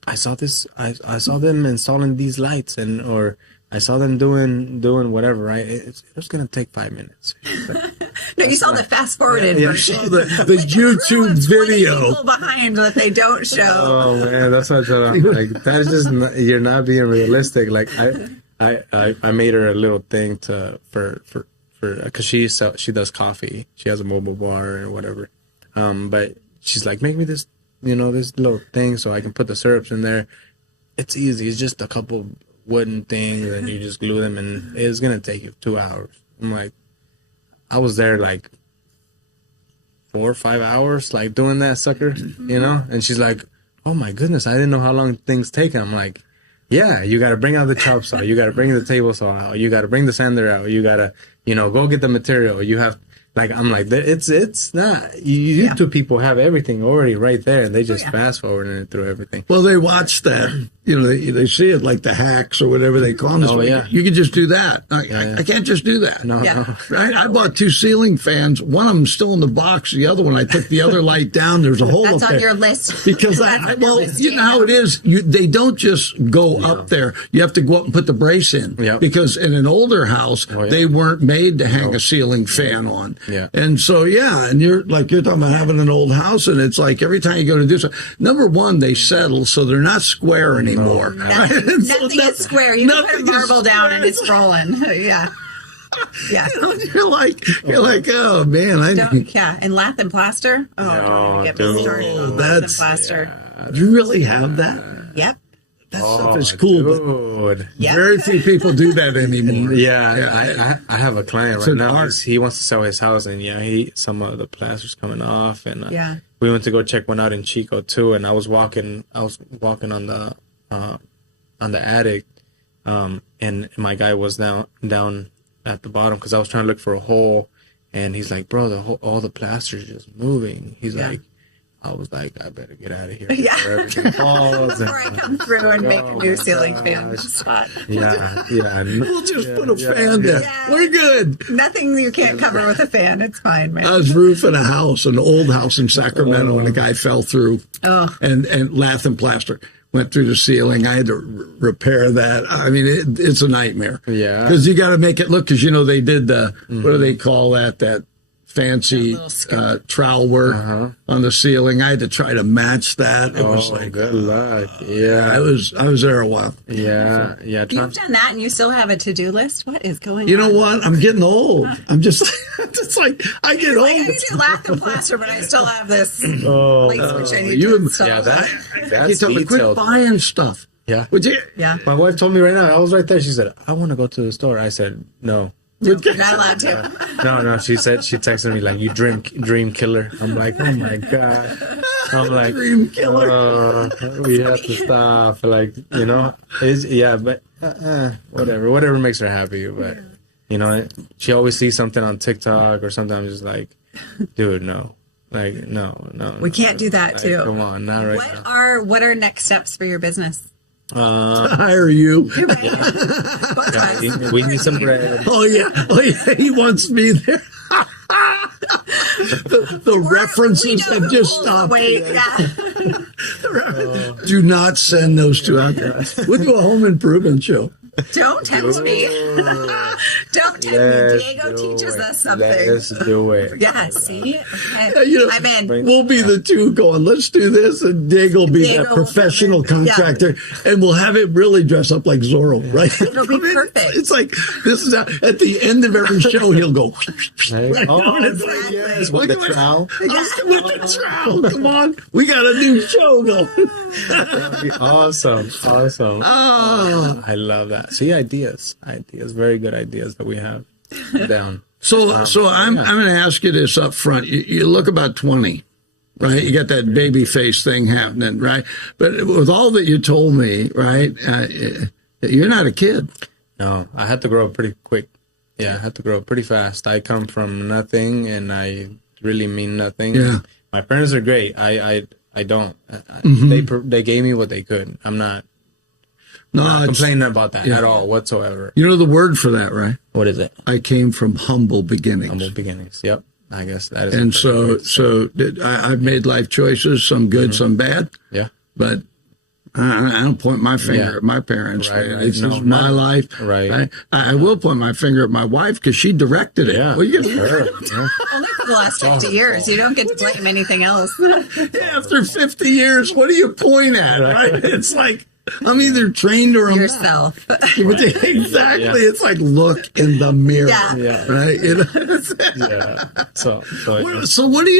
I saw this. I saw them installing these lights, or I saw them doing whatever. Right? It was gonna take 5 minutes. No, you saw the fast forwarded version. The YouTube video people behind that they don't show. Oh man, that's what I'm like. That is just you're not being realistic. Like I made her a little thing for because she does coffee. She has a mobile bar or whatever. But she's like, make me this this little thing so I can put the syrups in there. It's easy. It's just a couple wooden things and you just glue them, and it's gonna take you 2 hours. I'm like, I was there like 4 or 5 hours, like doing that sucker, And she's like, "Oh my goodness, I didn't know how long things take." I'm like, "Yeah, you got to bring out the chop saw, you got to bring the table saw out, you got to bring the sander out, you got to, go get the material. You have." Like, I'm like, it's not, you two people have everything already right there, and they just fast forwarding it through everything. Well, they watch that, they see it like the hacks or whatever they call them. You can just do that. I can't just do that. No. Right? I bought 2 ceiling fans. One of them's still in the box. The other one, I took the other light down. There's a hole That's up on there. your list. Because you know how it is. They don't just go up there. You have to go up and put the brace in. Yep. Because in an older house, they weren't made to hang a ceiling fan on. Yeah. And so, and you're talking about having an old house, and it's like every time you go to do something, number one, they settle, so they're not square anymore. Nothing is square. You can put a marble down and it's rolling. Yeah. Yeah. You're like, oh man, and lath and plaster. Oh, don't even get me started on lath and plaster. You really have that? Yep. That stuff is cool, dude. But very few people do that anymore. I have a client right now. He wants to sell his house, and some of the plaster's coming off, and we went to go check one out in Chico too. And I was walking on the attic, and my guy was down at the bottom because I was trying to look for a hole, and he's like, "Bro, all the plaster's just moving." He's like. I was like, I better get out of here. Before I come through and make a new ceiling fan spot. Yeah. We'll just put a fan there. Yeah. We're good. Nothing you can't cover with a fan. It's fine, man. I was roofing a house, an old house in Sacramento, and a guy fell through. And lath and plaster went through the ceiling. I had to repair that. I mean, it's a nightmare. Yeah. Because you got to make it look, because, they did the, what do they call that fancy trowel work on the ceiling. I had to try to match that. It was like, good luck. Yeah. I was there a while. Yeah. You've done that and you still have a to-do list? What is going on? You know what? I'm getting old. I'm just, it's like, I get old. I need to lath and plaster, but I still have this light switch I need to install. Yeah, that's detailed. Quit buying stuff. Yeah. Would you? Yeah. My wife told me right now, I was right there. She said, I want to go to the store. I said, no. No, you're not allowed to. No. She texted me like, "You dream killer." I'm like, "Oh my god!" I'm like, "Dream killer." We have to stop. Like, but whatever makes her happy. But she always sees something on TikTok or something. I'm just like, dude, no. Like, no. We can't do that too. Come on, not right now. What are next steps for your business? Hire you. We need some bread. Oh yeah. He wants me there. The references have just stopped. Do not send those two out there. We'll do a home improvement show. Don't tempt me. Don't tempt me. Diego teaches us something. Let's do it. Yeah, see? I'm in. We'll be the two going, let's do this, and Diego will be that professional contractor, and we'll have it really dress up like Zorro, right? It'll be perfect. It's like, this is at the end of every show, he'll go, right? Yes, with the trowel. With the trowel. Come on. We got a new show going. Awesome. Oh. I love that. See, ideas, very good ideas that we have down. So I'm going to ask you this up front. You look about 20, right? You got that baby face thing happening, right? But with all that you told me, right, you're not a kid. No, I had to grow up pretty quick. Yeah, I had to grow up pretty fast. I come from nothing, and I really mean nothing. Yeah. My parents are great. I don't. They gave me what they could. I'm not complaining about that at all whatsoever. You know the word for that, right? What is it? I came from humble beginnings. Humble beginnings. Yep. I guess that is. And I've made life choices, some good, some bad. Yeah. But I don't point my finger at my parents. Right. This is my life. Right. I will point my finger at my wife because she directed it. Yeah. Well, Only for the last 50 years. You don't get to blame anything else. After 50 years, what do you point at? Right? It's like, I'm either trained or I'm yourself. Not. Exactly. Yeah. It's like, look in the mirror. Yeah. Right. So what do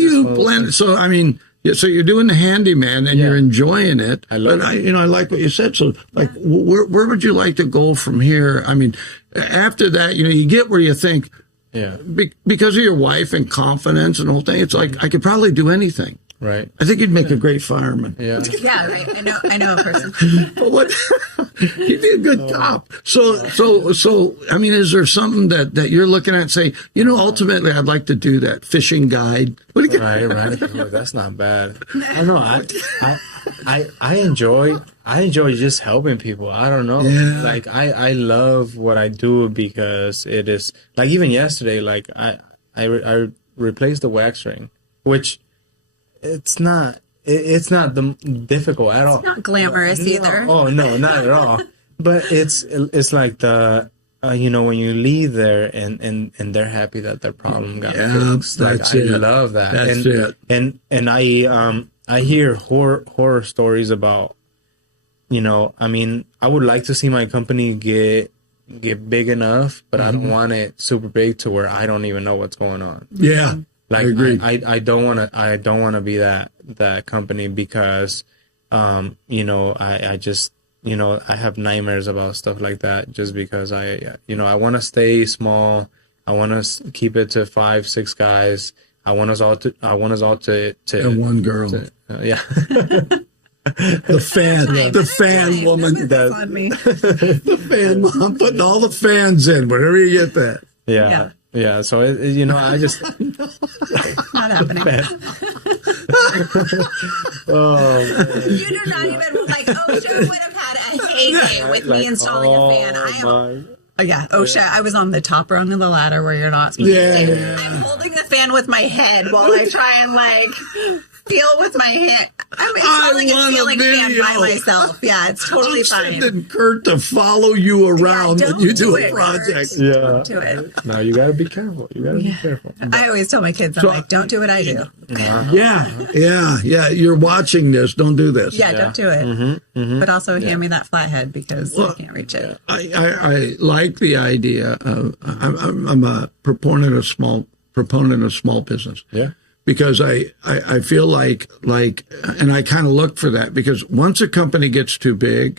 you plan? So I mean, so you're doing the handyman and you're enjoying it. I love it. I like what you said. So like, where would you like to go from here? I mean, after that, you get where you think, because of your wife and confidence and the whole thing. It's like I could probably do anything. Right. I think you'd make a great fireman. Yeah, right. I know a person. But he'd be a good cop. So, I mean, is there something that you're looking at and say, ultimately I'd like to do that fishing guide? Right. Oh, that's not bad. I know. I enjoy just helping people. I don't know. Yeah. Like I love what I do because it is like even yesterday, like I replaced the wax ring, which it's not difficult at all. It's not glamorous either. Oh no, not at all. But it's like the when you leave there and they're happy that their problem got fixed. Like I love that. That's it. And I hear horror stories about, I mean, I would like to see my company get big enough, but I don't want it super big to where I don't even know what's going on. Yeah. Like I agree. I don't want to be that company because I just I have nightmares about stuff like that just because I want to stay small. I want to keep it to 5-6 guys. I want us all to and one girl. Yeah. The fan woman. That's on me. The fan mom, putting all the fans in whenever you get that. Yeah. Yeah, so I just not happening. Oh, you do not even like OSHA would have had a heyday with me installing a fan. OSHA. I was on the top rung of the ladder where you're not supposed to stay. I'm holding the fan with my head while I try and feel with my hand. I mean, it's like a ceiling fan by myself. Yeah, it's totally fine. Sending Kurt to follow you around when you do a project. Yeah. Don't do it. No, you got to be careful. Be careful. I always tell my kids, I'm like, don't do what I do. Yeah. You're watching this. Don't do this. Yeah, don't do it. But also hand me that flathead because I can't reach it. I like the idea of. I'm a proponent of small business. Yeah. Because I feel like, and I kind of look for that because once a company gets too big,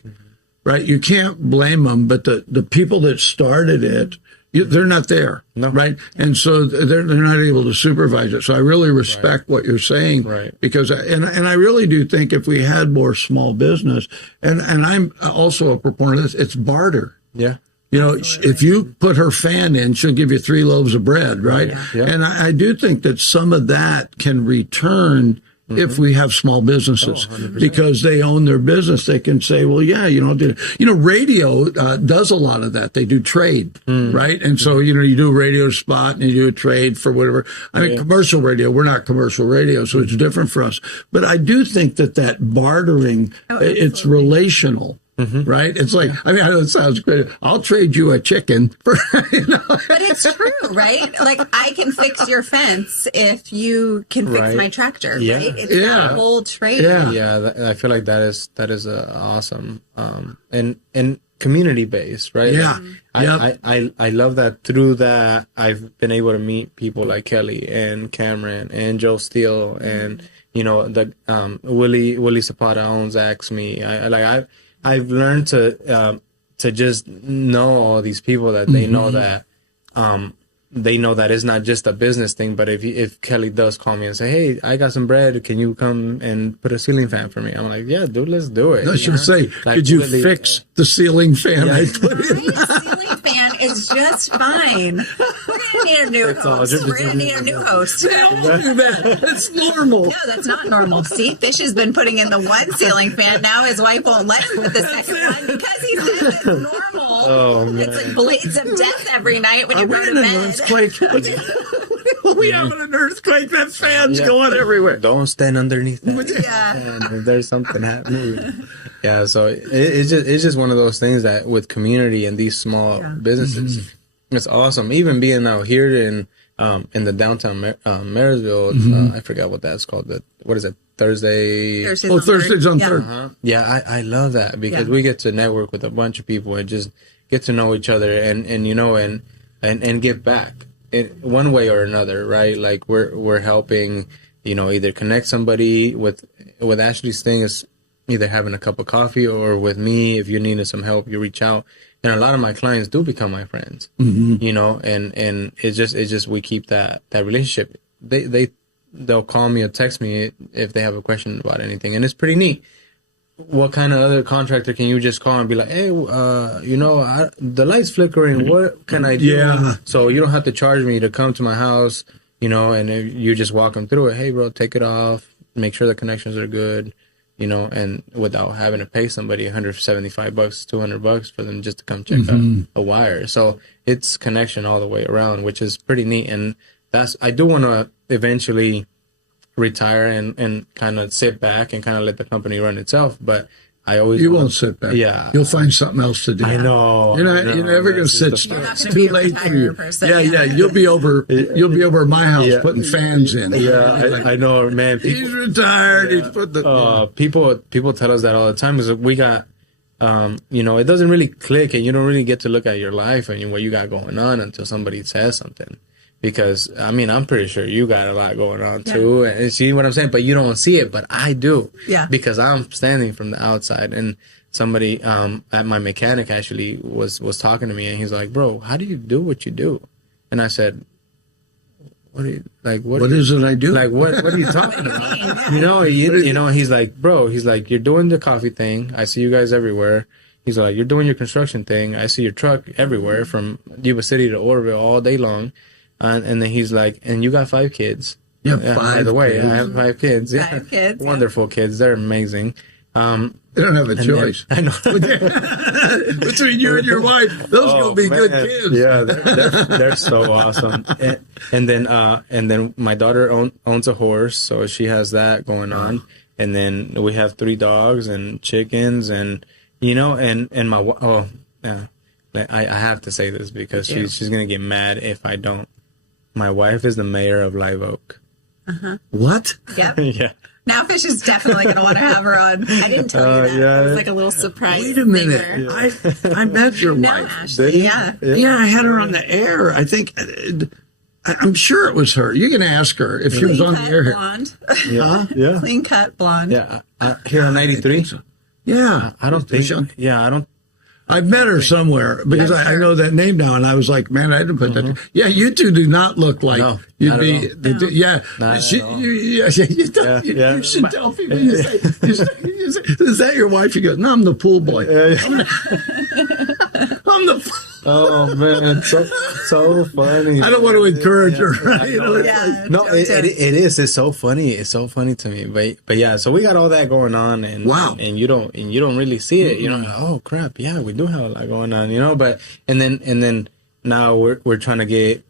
right, you can't blame them, but the people that started it, they're not there, right? And so they're not able to supervise it. So I really respect what you're saying, right? Because, and I really do think if we had more small business, and I'm also a proponent of this, it's barter. Yeah. If you put her fan in, she'll give you 3 loaves of bread, right? Yeah. And I do think that some of that can return if we have small businesses because they own their business. They can say, well, yeah, radio does a lot of that. They do trade, right? And so, you do a radio spot and you do a trade for whatever. I mean, commercial radio, we're not commercial radio, so it's different for us. But I do think that bartering, it's relational. Right? It's like, I know it sounds great. I'll trade you a chicken for, But it's true, right? Like, I can fix your fence if you can fix my tractor, right? It's that whole trade. Yeah, I feel like that is awesome. And community based, right? Yeah. I love that through that I've been able to meet people like Kelly and Cameron and Joe Steele and, Willie Zapata owns Axe-Me. I've learned to just know all these people that they know that they know that it's not just a business thing. But if Kelly does call me and say, "Hey, I got some bread. Can you come and put a ceiling fan for me?" I'm like, "Yeah, dude, let's do it." I should say, like, could you fix the ceiling fan I put in? My ceiling fan is just fine. We're gonna need a new host. We're gonna need a new host. Don't do that. That's normal. No, that's not normal. See, Fish has been putting in the one ceiling fan. Now his wife won't let him put the second one because he says it's normal. Oh, man. It's like blades of death every night when you go to An bed. earthquake. We having an earthquake. That fan's going everywhere. Don't stand underneath that. Yeah. And if there's something happening. Yeah, so it's just one of those things that with community and these small businesses, it's awesome. Even being out here in the downtown Marysville, I forgot what that's called. What is it? Thursdays on Third. Yeah, I love that because we get to network with a bunch of people and just get to know each other and give back in one way or another, right? Like we're helping, either connect somebody with Ashley's thing is either having a cup of coffee, or with me, if you needed some help, you reach out. And a lot of my clients do become my friends, and it's just we keep that relationship. They'll call me or text me if they have a question about anything, and it's pretty neat. What kind of other contractor can you just call and be like, "Hey, the light's flickering. What can I do?" Yeah. So you don't have to charge me to come to my house, and if you just walk them through it. Hey, bro, take it off. Make sure the connections are good, and without having to pay somebody $175, $200 for them just to come check out a wire. So it's connection all the way around, which is pretty neat. And I do want to eventually retire and kind of sit back and kind of let the company run itself, but you won't sit back. Yeah, you'll find something else to do. I know. You're never going to sit still. It's too late for you. Person. Yeah. You'll be over at my house putting fans in. Yeah, I know, man. He's retired. He's put the. People tell us that all the time because we got. It doesn't really click, and you don't really get to look at your life and what you got going on until somebody says something. Because, I'm pretty sure you got a lot going on too. And see what I'm saying? But you don't see it, but I do. Yeah. Because I'm standing from the outside. And somebody at my mechanic actually was talking to me, and he's like, "Bro, how do you do what you do?" And I said, what is it I do? Like, what are you talking about? He's like, "Bro," he's like, "You're doing the coffee thing. I see you guys everywhere." He's like, "You're doing your construction thing. I see your truck everywhere from Yuba City to Oroville all day long." And then he's like, "And you got 5 kids." Yeah, 5. By the way, I have 5 kids. Yeah. 5 kids. Wonderful kids. They're amazing. They don't have a choice. I know. Between you and your wife, those gonna be good kids. Yeah, they're so awesome. And then my daughter owns a horse, so she has that going on. And then we have 3 dogs and chickens, and and my I have to say this because she's gonna get mad if I don't. My wife is the mayor of Live Oak. What? Yep. Yeah. Now Fish is definitely going to want to have her on. I didn't tell you that. Yeah. It was like a little surprise. Wait a minute. I met your wife. Ashley, yeah, I had her on the air. I think I'm sure it was her. You can ask her if she was on the air. Blonde. Yeah. Clean cut blonde. Yeah. Here on 93. Yeah, I don't think. Yeah, I don't. I've met her somewhere because I know that name now, and I was like, man, I didn't put that. Yeah, you two do not look like you'd be. Yeah, you should tell people. You say, is that your wife? She goes, no, I'm the pool boy. I'm the. Oh man, so funny. I don't want to encourage her. It is. It's so funny. It's so funny to me. But yeah. So we got all that going on, and and you don't really see it. You know, like, oh crap, yeah, we do have a lot going on. But and then now we're trying to get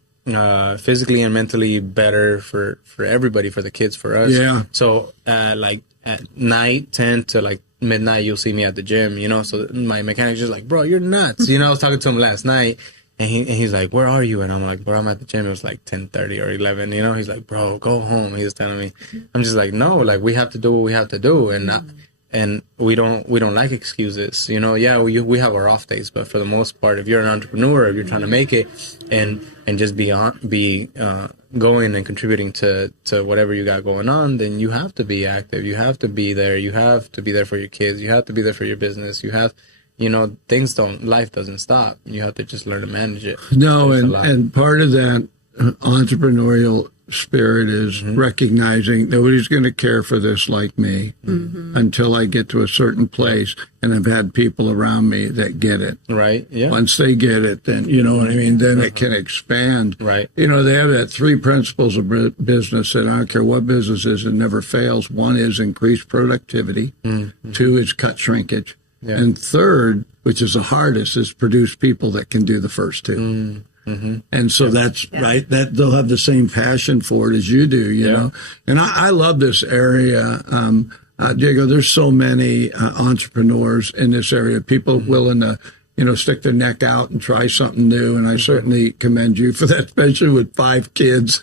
physically and mentally better for everybody, for the kids, for us. Yeah. So like at night, 10 to like midnight, you'll see me at the gym, so my mechanic's just like, "Bro, you're nuts." I was talking to him last night, and he's like, "Where are you?" And I'm like, "Bro, I'm at the gym." It was like 10:30 or 11, He's like, "Bro, go home." He's telling me. I'm just like, no, like we have to do what we have to do, and we don't like excuses, Yeah, we have our off days, but for the most part, if you're an entrepreneur, if you're trying to make it and just be going and contributing to whatever you got going on, then you have to be active. You have to be there. You have to be there for your kids. You have to be there for your business. You have, life doesn't stop. You have to just learn to manage it. No, and part of that entrepreneurial spirit is recognizing nobody's going to care for this like me until I get to a certain place, and I've had people around me that get it. Right. Yeah. Once they get it, then you know what I mean. Then it can expand. Right. You know, they have that 3 principles of business that I don't care what business is, it never fails. 1 is increase productivity. 2 is cut shrinkage, and 3rd, which is the hardest, is produce people that can do the first 2. And so that's right. That they'll have the same passion for it as you do, you know. And I love this area, Diego. There's so many entrepreneurs in this area. People willing to, you know, stick their neck out and try something new. And I certainly commend you for that, especially with 5 kids.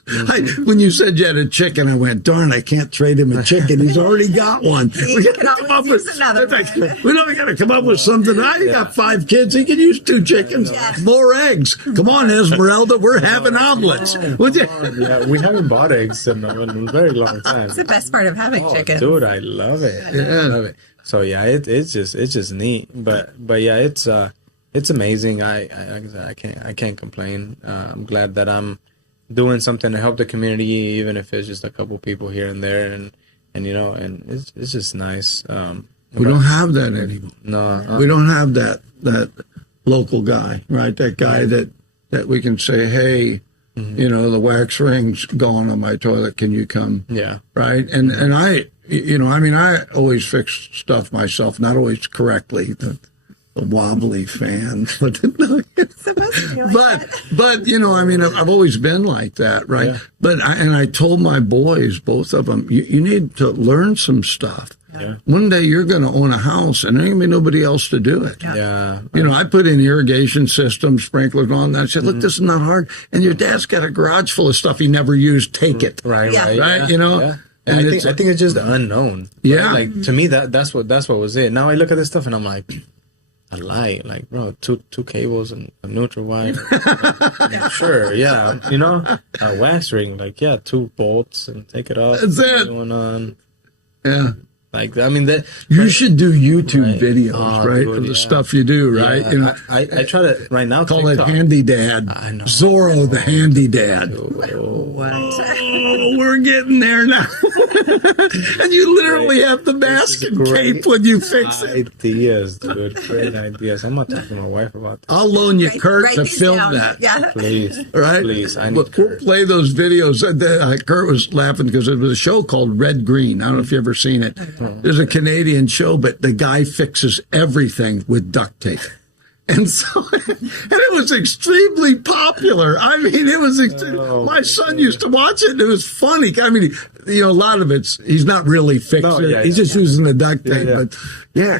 When you said you had a chicken, I went, darn, I can't trade him a chicken. He's already got one. We got to come up with another one. We got to come up with something. I got 5 kids. He can use 2 chickens, more eggs. Come on, Esmeralda, we're having omelets. Would you? Yeah, we haven't bought eggs in a very long time. It's the best part of having chickens. Dude, I love it. I love it. So yeah, it's just neat. But yeah, it's amazing. I can't complain. I'm glad that I'm doing something to help the community, even if it's just a couple people here and there, and you know, and it's just nice. We don't have that anymore. No, we don't have that local guy, right? That guy that we can say, hey, you know, the wax ring's gone on my toilet. Can you come? Yeah. Right. And I, you know, I mean, I always fix stuff myself, not always correctly. The wobbly fan, but you know, I mean, I've always been like that, right? Yeah. But I told my boys, both of them, you need to learn some stuff. Yeah. One day you're going to own a house, and there ain't gonna be nobody else to do it. Yeah. You know, I put in irrigation systems, sprinklers, and all that. I said, look, this is not hard. And your dad's got a garage full of stuff he never used. Take it. Right. Yeah. You know. Yeah. And I think it's just the unknown. Yeah. Right? Like to me, that's what was it. Now I look at this stuff and I'm like, a light, like, bro, two cables and a neutral wire. Sure, yeah, you know, a wax ring, like, 2 bolts and take it off. That's it. Going on. Yeah. Like, I mean, that you should do YouTube videos, right? Dude, of the stuff you do, right? Yeah, you know, I try to right now call it Handy Dad. I know. Zorro, the Handy Dad. Oh, we're getting there now. And you literally have the mask and cape when you fix it. Ideas, dude. Great ideas. I'm not talking to my wife about that. I'll loan you Kurt to film that. Yeah. Please. Right? Please. I need Kurt. We'll play those videos. Kurt was laughing because there was a show called Red Green. I don't know if you've ever seen it. There's a Canadian show, but the guy fixes everything with duct tape. And so, and it was extremely popular. I mean, it was, my son used to watch it, and it was funny. I mean, you know, a lot of he's not really fixing it. He's just using the duct tape. But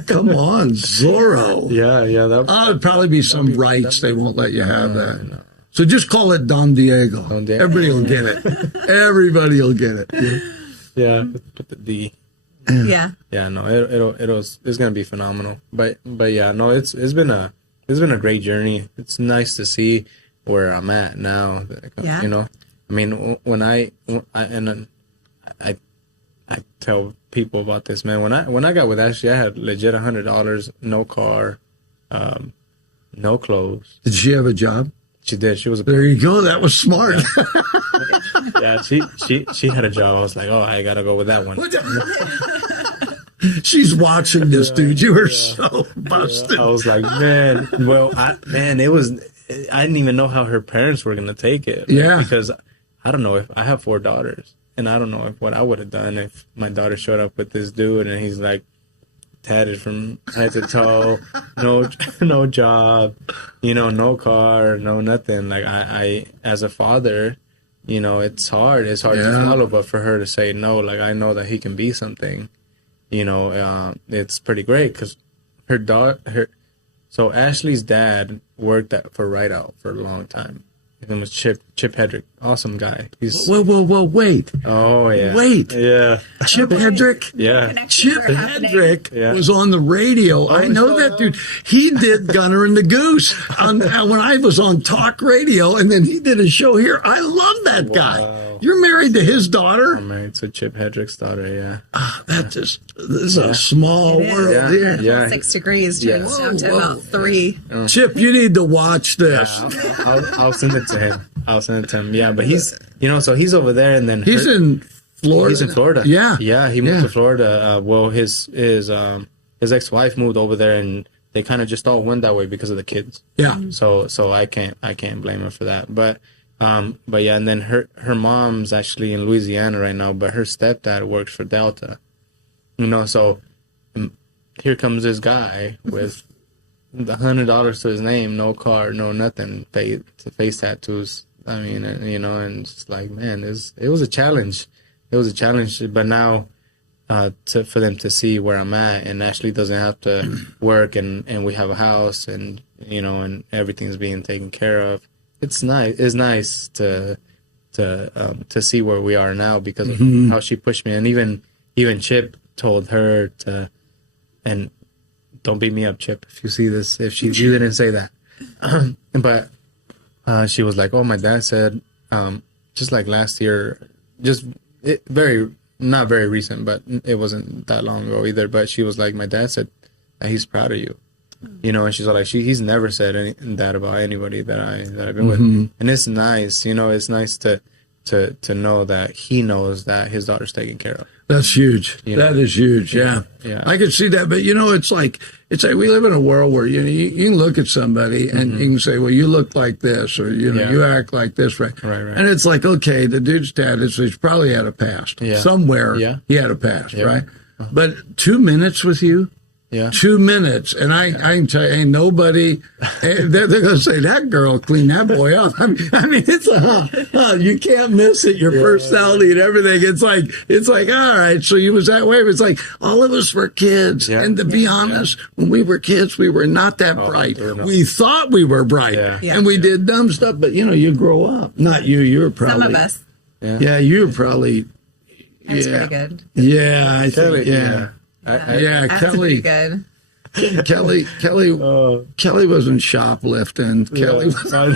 come on, Zorro. It'd probably be some rights. They won't let you have that. No. So just call it Don Diego. Everybody will get it. Everybody will get it. Yeah, put the D. Yeah. Yeah, no, it's gonna be phenomenal. But yeah, no, it's been a great journey. It's nice to see where I'm at now. Yeah. You know, I mean, when I tell people about this, man. When I got with Ashley, I had legit $100, no car, no clothes. Did she have a job? She did. She was a. There you go. That was smart. Yeah, she had a job. I was like, oh, I gotta go with that one. She's watching this, dude. You are so busted. I was like, man. Well, I didn't even know how her parents were gonna take it. Yeah, because I don't know if I have 4 daughters, and I don't know what I would have done if my daughter showed up with this dude and he's like tatted from head to toe, no job, you know, no car, no nothing. Like I as a father, you know, it's hard to follow, but for her to say no, like I know that he can be something, you know, it's pretty great because so Ashley's dad worked for Right Out for a long time. His name was Chip Hedrick. Awesome guy. He's Whoa, wait. Oh, yeah. Wait. Yeah. Chip Hedrick? Yeah. Chip Hedrick was on the radio. I know that dude. He did Gunner and the Goose when I was on talk radio, and then he did a show here. I love that guy. You're married to his daughter? I'm married to Chip Hedrick's daughter, yeah. This is a small world here. Yeah. 6 degrees to down to about 3. Chip, you need to watch this. I'll send it to him. Yeah, but he's, so he's over there, and then he's in Florida. He's in Florida. Yeah. Yeah, he moved to Florida. Well, his ex-wife moved over there, and they kind of just all went that way because of the kids. Yeah. So I can't blame her for that. But yeah, and then her mom's actually in Louisiana right now, but her stepdad works for Delta. So here comes this guy with $100 to his name, no car, no nothing, face tattoos. I mean, and it's like, man, it was a challenge. It was a challenge, but now for them to see where I'm at, and Ashley doesn't have to work, and we have a house, and and everything's being taken care of. It's nice. It's nice to see where we are now because of how she pushed me, and even Chip told her to, and don't beat me up, Chip, if you see this, you didn't say that, but she was like, oh, my dad said, just like last year, not very recent, but it wasn't that long ago either. But she was like, my dad said that he's proud of you, and she's like, he's never said that about anybody that I've been with, and it's nice, it's nice to know that he knows that his daughter's taken care of. That's huge. That is huge. Yeah. I could see that, but it's like we live in a world where you can look at somebody and you can say, well, you look like this, or you act like this, right? And it's like, okay, the dude's dad he's probably had a past somewhere. Yeah. He had a past, right? But 2 minutes with you. Yeah. 2 minutes. And I can tell you, ain't nobody, they're going to say, that girl cleaned that boy up. I mean, it's you can't miss it. Your personality and everything. It's like, all right, so you was that way. It's like, all of us were kids. Yeah. And to be honest, when we were kids, we were not that bright. We thought we were bright. Yeah. And we did dumb stuff, but you grow up. Not you were probably. Some of us. Yeah, you were probably. That's pretty good. Yeah, I think, Kelly. Good. Kelly wasn't shoplifting. Kelly was. Or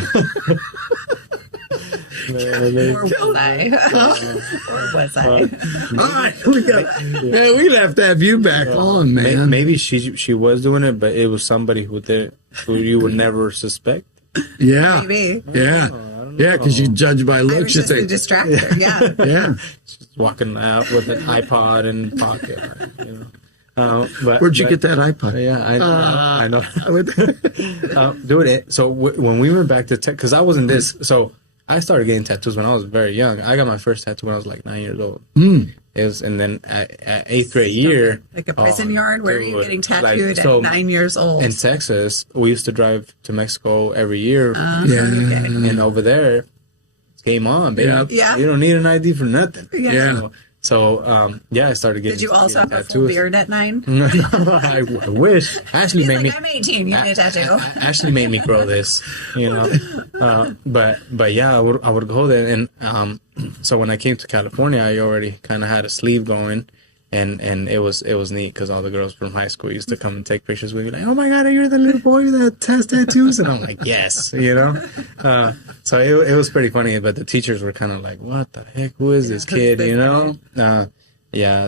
was I? All right, we'd have to have you back on, man. Maybe she was doing it, but it was somebody who you would never suspect. Yeah. Maybe. Yeah. Yeah, because you judge by looks. I was just a distractor. Yeah. Yeah. Just walking out with an iPod in pocket. Where'd you get that iPod? Yeah, I know. Doing it. So when we went back to tech, because I wasn't this. So I started getting tattoos when I was very young. I got my first tattoo when I was like 9 years old. And then at 8th grade year, like a prison yard. Where are you getting tattooed at 9 years old? In Texas, we used to drive to Mexico every year. And over there, it's game on, baby. Yeah. You don't need an ID for nothing. Yeah. So, I started getting. Did you also have a full beard at 9? I wish. Ashley made me. I'm 18. You need a tattoo. Ashley made me grow this, But yeah, I would go there, and so when I came to California, I already kind of had a sleeve going, and it was neat because all the girls from high school used to come and take pictures with me, like, oh my God, you're the little boy that has tattoos, and I'm like, yes, So it was pretty funny, but the teachers were kind of like, what the heck? Who is this kid?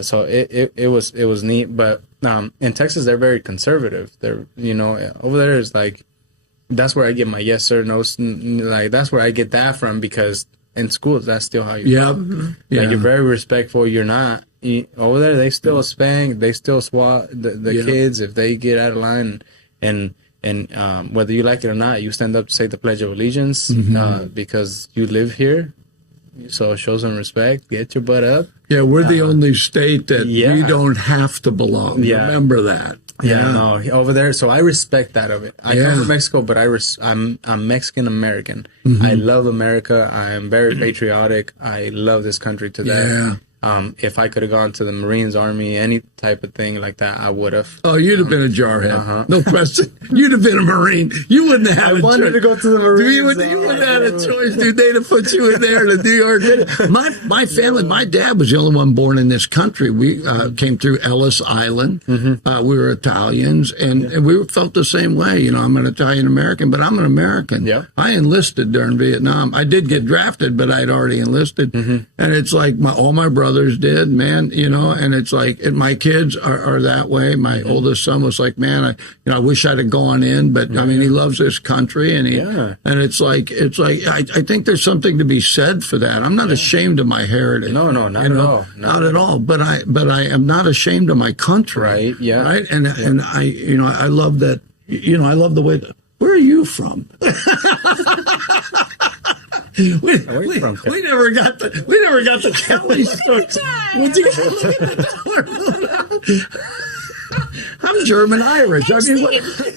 So it was neat, but in Texas they're very conservative. They're over there is like, that's where I get my yes sir no, like that's where I get that from, because in schools that's still how you like, you're very respectful. You're not over there. They still spank. They still swat the kids if they get out of line, and whether you like it or not, you stand up to say the Pledge of Allegiance because you live here. So show some respect. Get your butt up. Yeah, we're the only state that we don't have to belong. Yeah. Remember that. Yeah, no, over there. So I respect that of it. I come from Mexico, but I'm Mexican American. I love America. I am very patriotic. I love this country to that. If I could have gone to the Marines, Army, any type of thing like that, I would have. Oh, you'd have been a jarhead. No question. You'd have been a Marine. You wouldn't have I wanted to go to the Marines. You wouldn't have had a choice, dude. They'd have put you in there to New York. My family, my dad was the only one born in this country. We came through Ellis Island. We were Italians, and we felt the same way. You know, I'm an Italian American, but I'm an American. Yep. I enlisted during Vietnam. I did get drafted, but I'd already enlisted. And it's like all my brothers did, man, you know, and it's like, and my kids are that way. My oldest son was like, man, I wish I'd have gone in, but I mean, he loves this country, and and it's like, I think there's something to be said for that. I'm not ashamed of my heritage. No, not at all. Not at all. But I am not ashamed of my country. Right. Yeah. Right. And I, you know, I love that, you know, I love the way that, where are you from? We never got the Kelly story. I'm German Irish. I mean,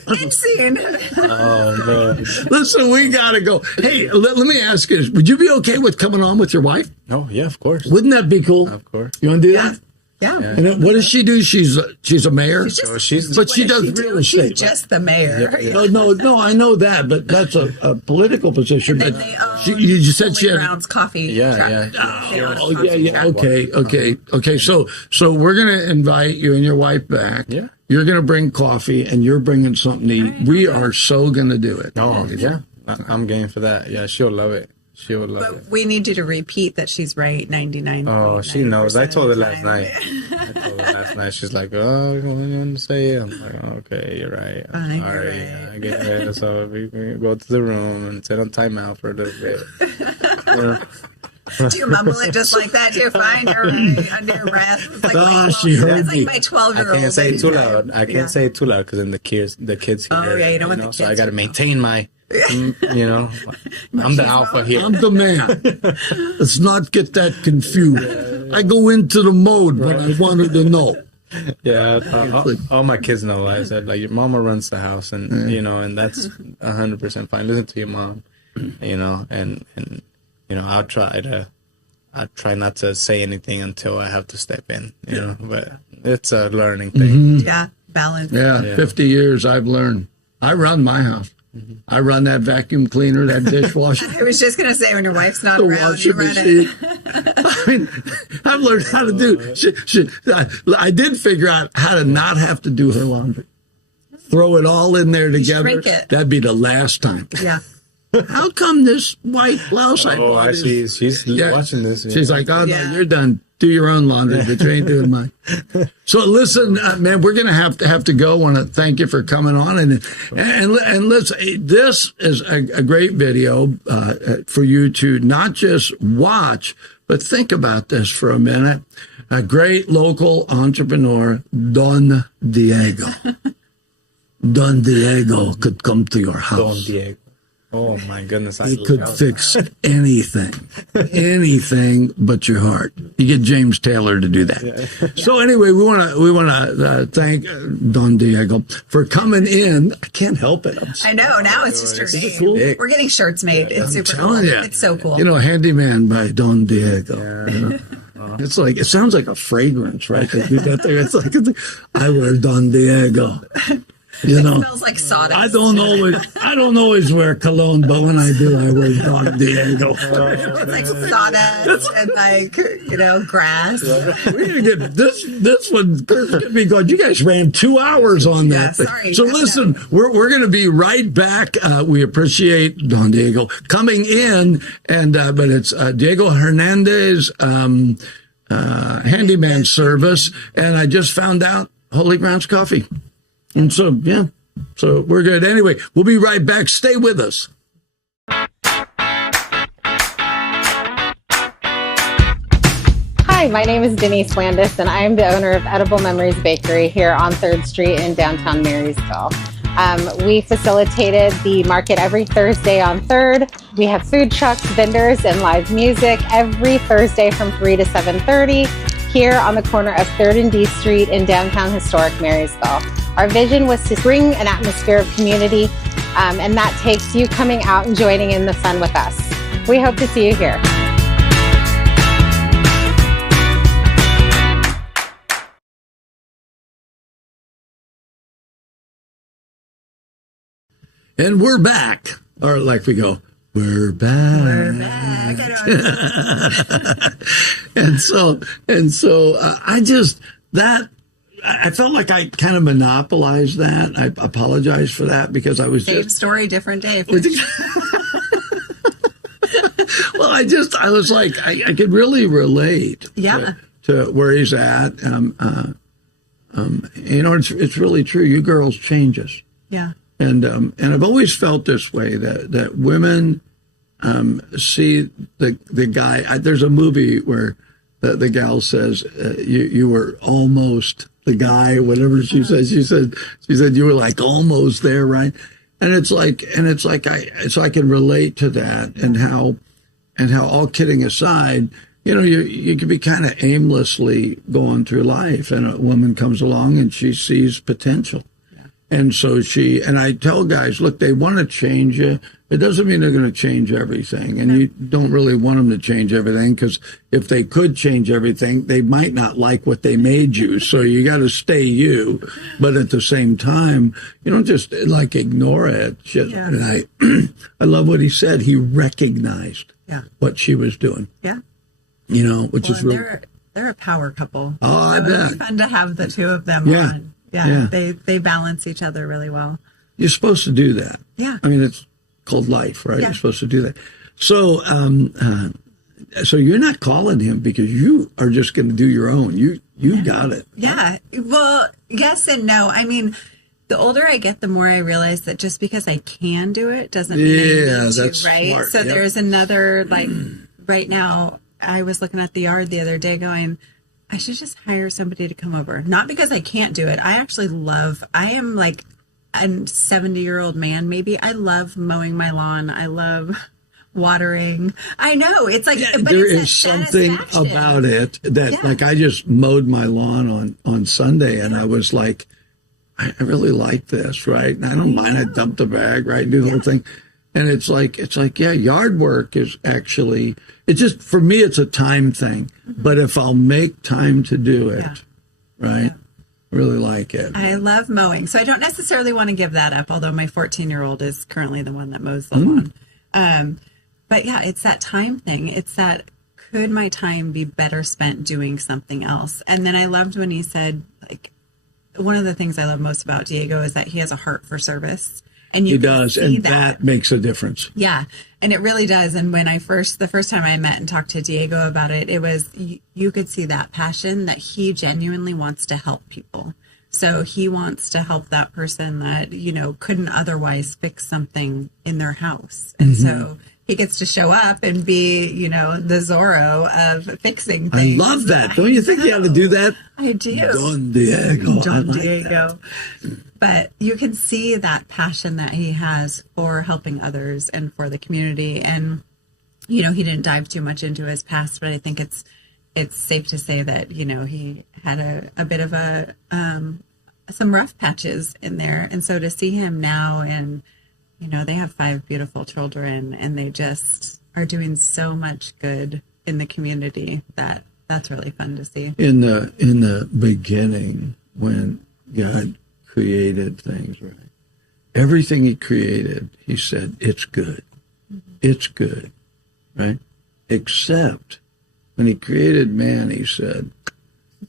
I'm seeing. Oh man! Listen, we gotta go. Hey, let me ask you this: would you be okay with coming on with your wife? Oh yeah, of course. Wouldn't that be cool? Of course. You want to do that? Yeah. And then, what does she do? She's a mayor. But she does real estate. She's just the mayor. No, I know that, but that's a political position. But you just said she had Brown's coffee. Yeah. Okay. So we're gonna invite you and your wife back. Yeah. You're gonna bring coffee, and you're bringing something to eat. We are so gonna do it. Oh yeah, I'm game for that. Yeah, she'll love it. She would love it. We need you to repeat that she's right 99. Oh, she knows. I told her last night. She's like, oh, you want to say it? I'm like, okay, you're right. All right, yeah, I get it. So we can go to the room and sit on timeout for a little bit. Do you mumble it just like that? Do you find her under your breath? It's like she heard me. It's like my 12-year-old. I can't say it too loud. I can't say it too loud because then the kids hear. Oh yeah, you don't want the kids. So I got to maintain my. You know, I'm the alpha here. I'm the man. Let's not get that confused. I go into the mode when I wanted to know. Yeah, all my kids know. I said, like, your mama runs the house, and you know, and that's 100% fine. Listen to your mom, you know, and you know, I try not to say anything until I have to step in, you know, but it's a learning thing. Yeah, balance. Yeah, 50 years I've learned. I run my house. I run that vacuum cleaner, that dishwasher. I was just going to say, when your wife's not around, you run it. I mean, I've learned how to do. I did figure out how to not have to do her laundry. Throw it all in there together. Shrink it. That'd be the last time. Yeah. How come this white blouse I bought? Oh, I see. She's watching this. She's like, oh, no, you're done. Do your own laundry, but you ain't doing mine. So listen, man, we're going to have to go. I want to thank you for coming on. And listen, this is a great video for you to not just watch, but think about this for a minute. A great local entrepreneur, Don Diego. Don Diego could come to your house. Don Diego. Oh my goodness! He could fix anything but your heart. You get James Taylor to do that. Yeah. So anyway, we want to thank Don Diego for coming in. I can't help it. I know. Now it's just your name. Cool. We're getting shirts made. It's super cool. You. It's so cool. You know, Handyman by Don Diego. Yeah. You know? It's like, it sounds like a fragrance, right? It's like I wear Don Diego. You know, it smells like sawdust. I don't always wear cologne, but when I do, I wear Don Diego. It's like sawdust and like, you know, grass. We're gonna get this one could be good. You guys ran 2 hours on that. Sorry. So listen, we're gonna be right back. We appreciate Don Diego coming in, and but it's Diego Hernandez handyman service, and I just found out Holy Grounds Coffee. And so, yeah, so we're good. Anyway, we'll be right back. Stay with us. Hi, my name is Denise Landis, and I am the owner of Edible Memories Bakery here on 3rd Street in downtown Marysville. We facilitated the market every Thursday on 3rd. We have food trucks, vendors, and live music every Thursday from 3 to 7:30 here on the corner of 3rd and D Street in downtown historic Marysville. Our vision was to bring an atmosphere of community, and that takes you coming out and joining in the fun with us. We hope to see you here. And we're back. Or like we go, we're back. We're back. and so I felt like I kind of monopolized that. I apologize for that because I was Same story, different day. Well, I was like, I could really relate to where he's at. It's really true. You girls change us. Yeah. And I've always felt this way that women see the guy. There's a movie where the gal says you were almost the guy, whatever she said. She said you were like almost there, right? And it's like I can relate to that and how all kidding aside, you can be kind of aimlessly going through life, and a woman comes along and she sees potential. And so and I tell guys, look, they want to change you. It doesn't mean they're going to change everything. And you don't really want them to change everything, because if they could change everything, they might not like what they made you. So you got to stay you. But at the same time, you don't just like ignore it. And I love what he said. He recognized what she was doing. Yeah. Which is really. They're a power couple. Oh, I bet. It's fun to have the two of them on. Yeah. They balance each other really well. You're supposed to do that. Yeah. I mean, it's called life, right? Yeah. You're supposed to do that. So, so you're not calling him because you are just going to do your own. You got it. Yeah. Well, yes and no. I mean, the older I get, the more I realize that just because I can do it doesn't mean I need to, right? Smart. So there's another, like, right now, I was looking at the yard the other day going, I should just hire somebody to come over. Not because I can't do it. I am like a 70-year-old man, maybe. I love mowing my lawn. I love watering. I know. It's like, but there is something about it that, like, I just mowed my lawn on Sunday, and I was like, I really like this, right? And I don't mind. I dump the bag, right? Do the whole thing. And it's like, yard work is actually, it's just, for me, it's a time thing. But if I'll make time to do it, right? I really like it. I love mowing. So I don't necessarily want to give that up, although my 14-year-old is currently the one that mows the lawn. But yeah, it's that time thing. It's that, could my time be better spent doing something else? And then I loved when he said, like, one of the things I love most about Diego is that he has a heart for service. And he does, and that makes a difference. Yeah, and it really does. And when the first time I met and talked to Diego about it, it was, you could see that passion, that he genuinely wants to help people. So he wants to help that person that, couldn't otherwise fix something in their house. And so he gets to show up and be, the Zorro of fixing things. I love that. Don't you think you ought to do that? I do. Don Diego. Diego. But you can see that passion that he has for helping others and for the community. And, he didn't dive too much into his past, but I think it's safe to say that, he had a bit of some rough patches in there. And so to see him now, and, they have 5 beautiful children, and they just are doing so much good in the community, that's really fun to see. In the beginning, when God created things, right? Everything he created, he said, it's good. It's good, right? Except when he created man, he said,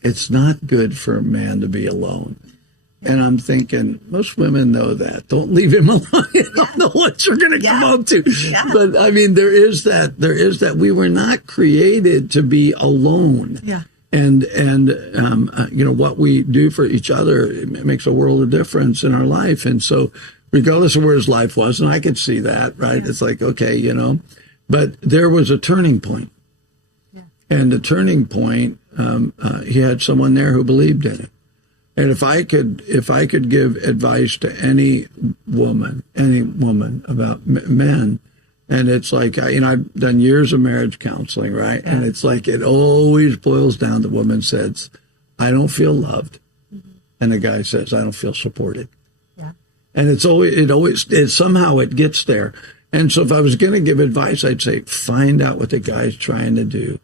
it's not good for a man to be alone. And I'm thinking, most women know that. Don't leave him alone. You don't know what you're going to come up to. Yeah. But I mean, there is that we were not created to be alone. Yeah. And what we do for each other, it makes a world of difference in our life. And so regardless of where his life was, and I could see that, right? Yeah. It's like, okay, but there was a turning point. Yeah. And the turning point, he had someone there who believed in it. And if I could give advice to any woman about men, and it's like, I've done years of marriage counseling, right? Yeah. And it's like, it always boils down to, woman says, I don't feel loved. And the guy says, I don't feel supported. Yeah. And it somehow it gets there. And so if I was going to give advice, I'd say, find out what the guy's trying to do,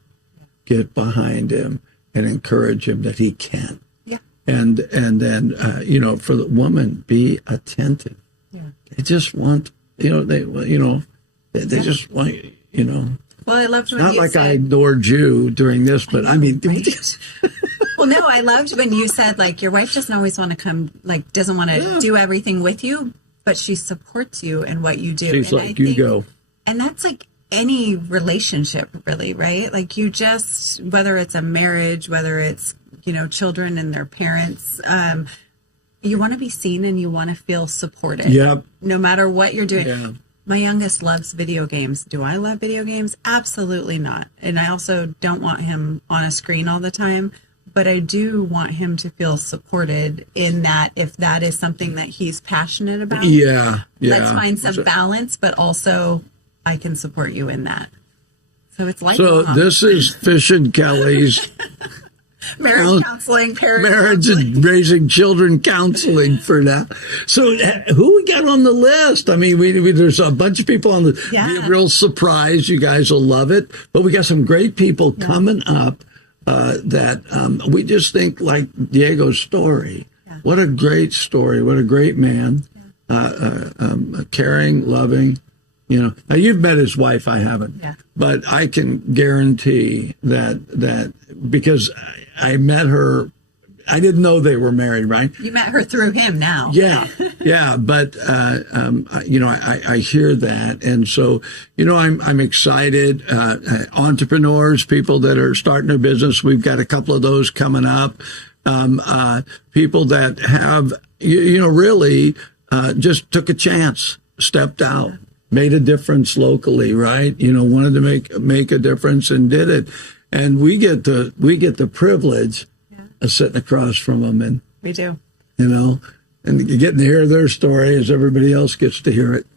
get behind him, and encourage him that he can. And then, for the woman, be attentive they just want, they just want, Well, I loved when not you like said, I ignored you during this, but I mean, well, no, I loved when you said, like, your wife doesn't always want to come, like, doesn't want to do everything with you, but she supports you in what you do. she's And like, I you think, go. And that's like any relationship, really, right? Like, you just, whether it's a marriage, whether it's, children and their parents, you want to be seen and you want to feel supported. Yep. No matter what you're doing. Yeah. My youngest loves video games. Do I love video games? Absolutely not. And I also don't want him on a screen all the time, but I do want him to feel supported in that if that is something that he's passionate about. Yeah. Let's find some balance, but also I can support you in that. So it's like So this is Fish and Kelly's marriage counseling, marriage and raising children counseling for now. So who we got on the list? I mean, we there's a bunch of people on the be a real surprise. You guys will love it. But we got some great people coming up that we just think like Diego's story. Yeah. What a great story. What a great man. Caring, loving. Now you've met his wife, I haven't, but I can guarantee that because I met her, I didn't know they were married, right? You met her through him now. Yeah, yeah, but I hear that, and so I'm excited. Entrepreneurs, people that are starting their business, we've got a couple of those coming up. People that have really just took a chance, stepped out. Made a difference locally, right? Wanted to make a difference and did it. And we get the privilege of sitting across from them, and we do, and getting to hear their story as everybody else gets to hear it.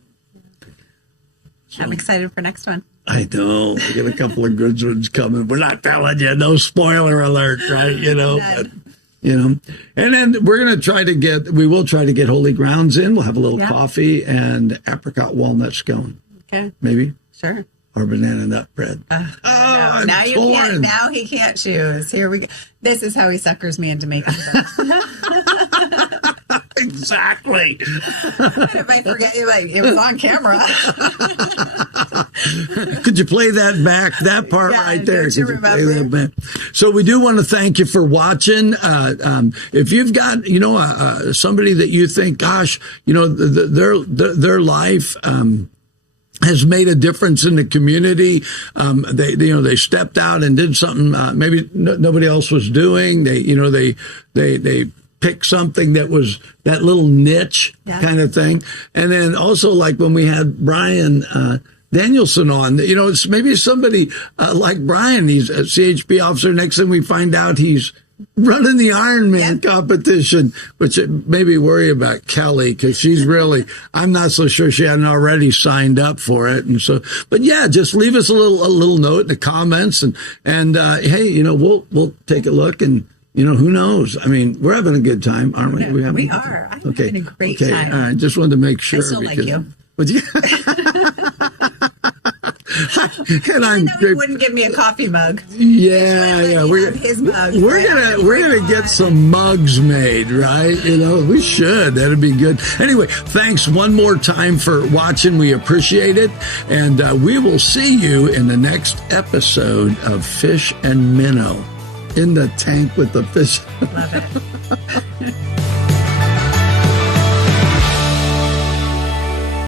So, I'm excited for next one. I know we got a couple of good ones coming. We're not telling you, no spoiler alert, right? But, and then we will try to get Holy Grounds in. We'll have a little coffee and apricot walnut scone. Okay. Maybe. Sure. Or banana nut bread. No. Now you can't. Now he can't choose. Here we go. This is how he suckers me into making those. Exactly. If I forget you, it was on camera. Could you play that back? That part right there. Could you remember? Play that back? So we do want to thank you for watching. If you've got, somebody that you think, gosh, their life, has made a difference in the community. They stepped out and did something maybe nobody else was doing. They picked something that was that little niche kind of thing. And then also like when we had Brian Danielson on, it's maybe somebody like Brian. He's a CHP officer. Next thing we find out, he's running the Ironman competition, which made me worry about Kelly because she's really, I'm not so sure she hadn't already signed up for it. And so, but just leave us a little note in the comments and hey, we'll take a look and, who knows? I mean, we're having a good time, aren't we? We are. I'm having a great time. All right. Just wanted to make sure. I still like you. Would you? And I'm he wouldn't give me a coffee mug. Yeah. His mug. We're gonna get some mugs made, right? We should. That'd be good. Anyway, thanks one more time for watching. We appreciate it, and we will see you in the next episode of Fish and Minnow in the tank with the fish. Love it.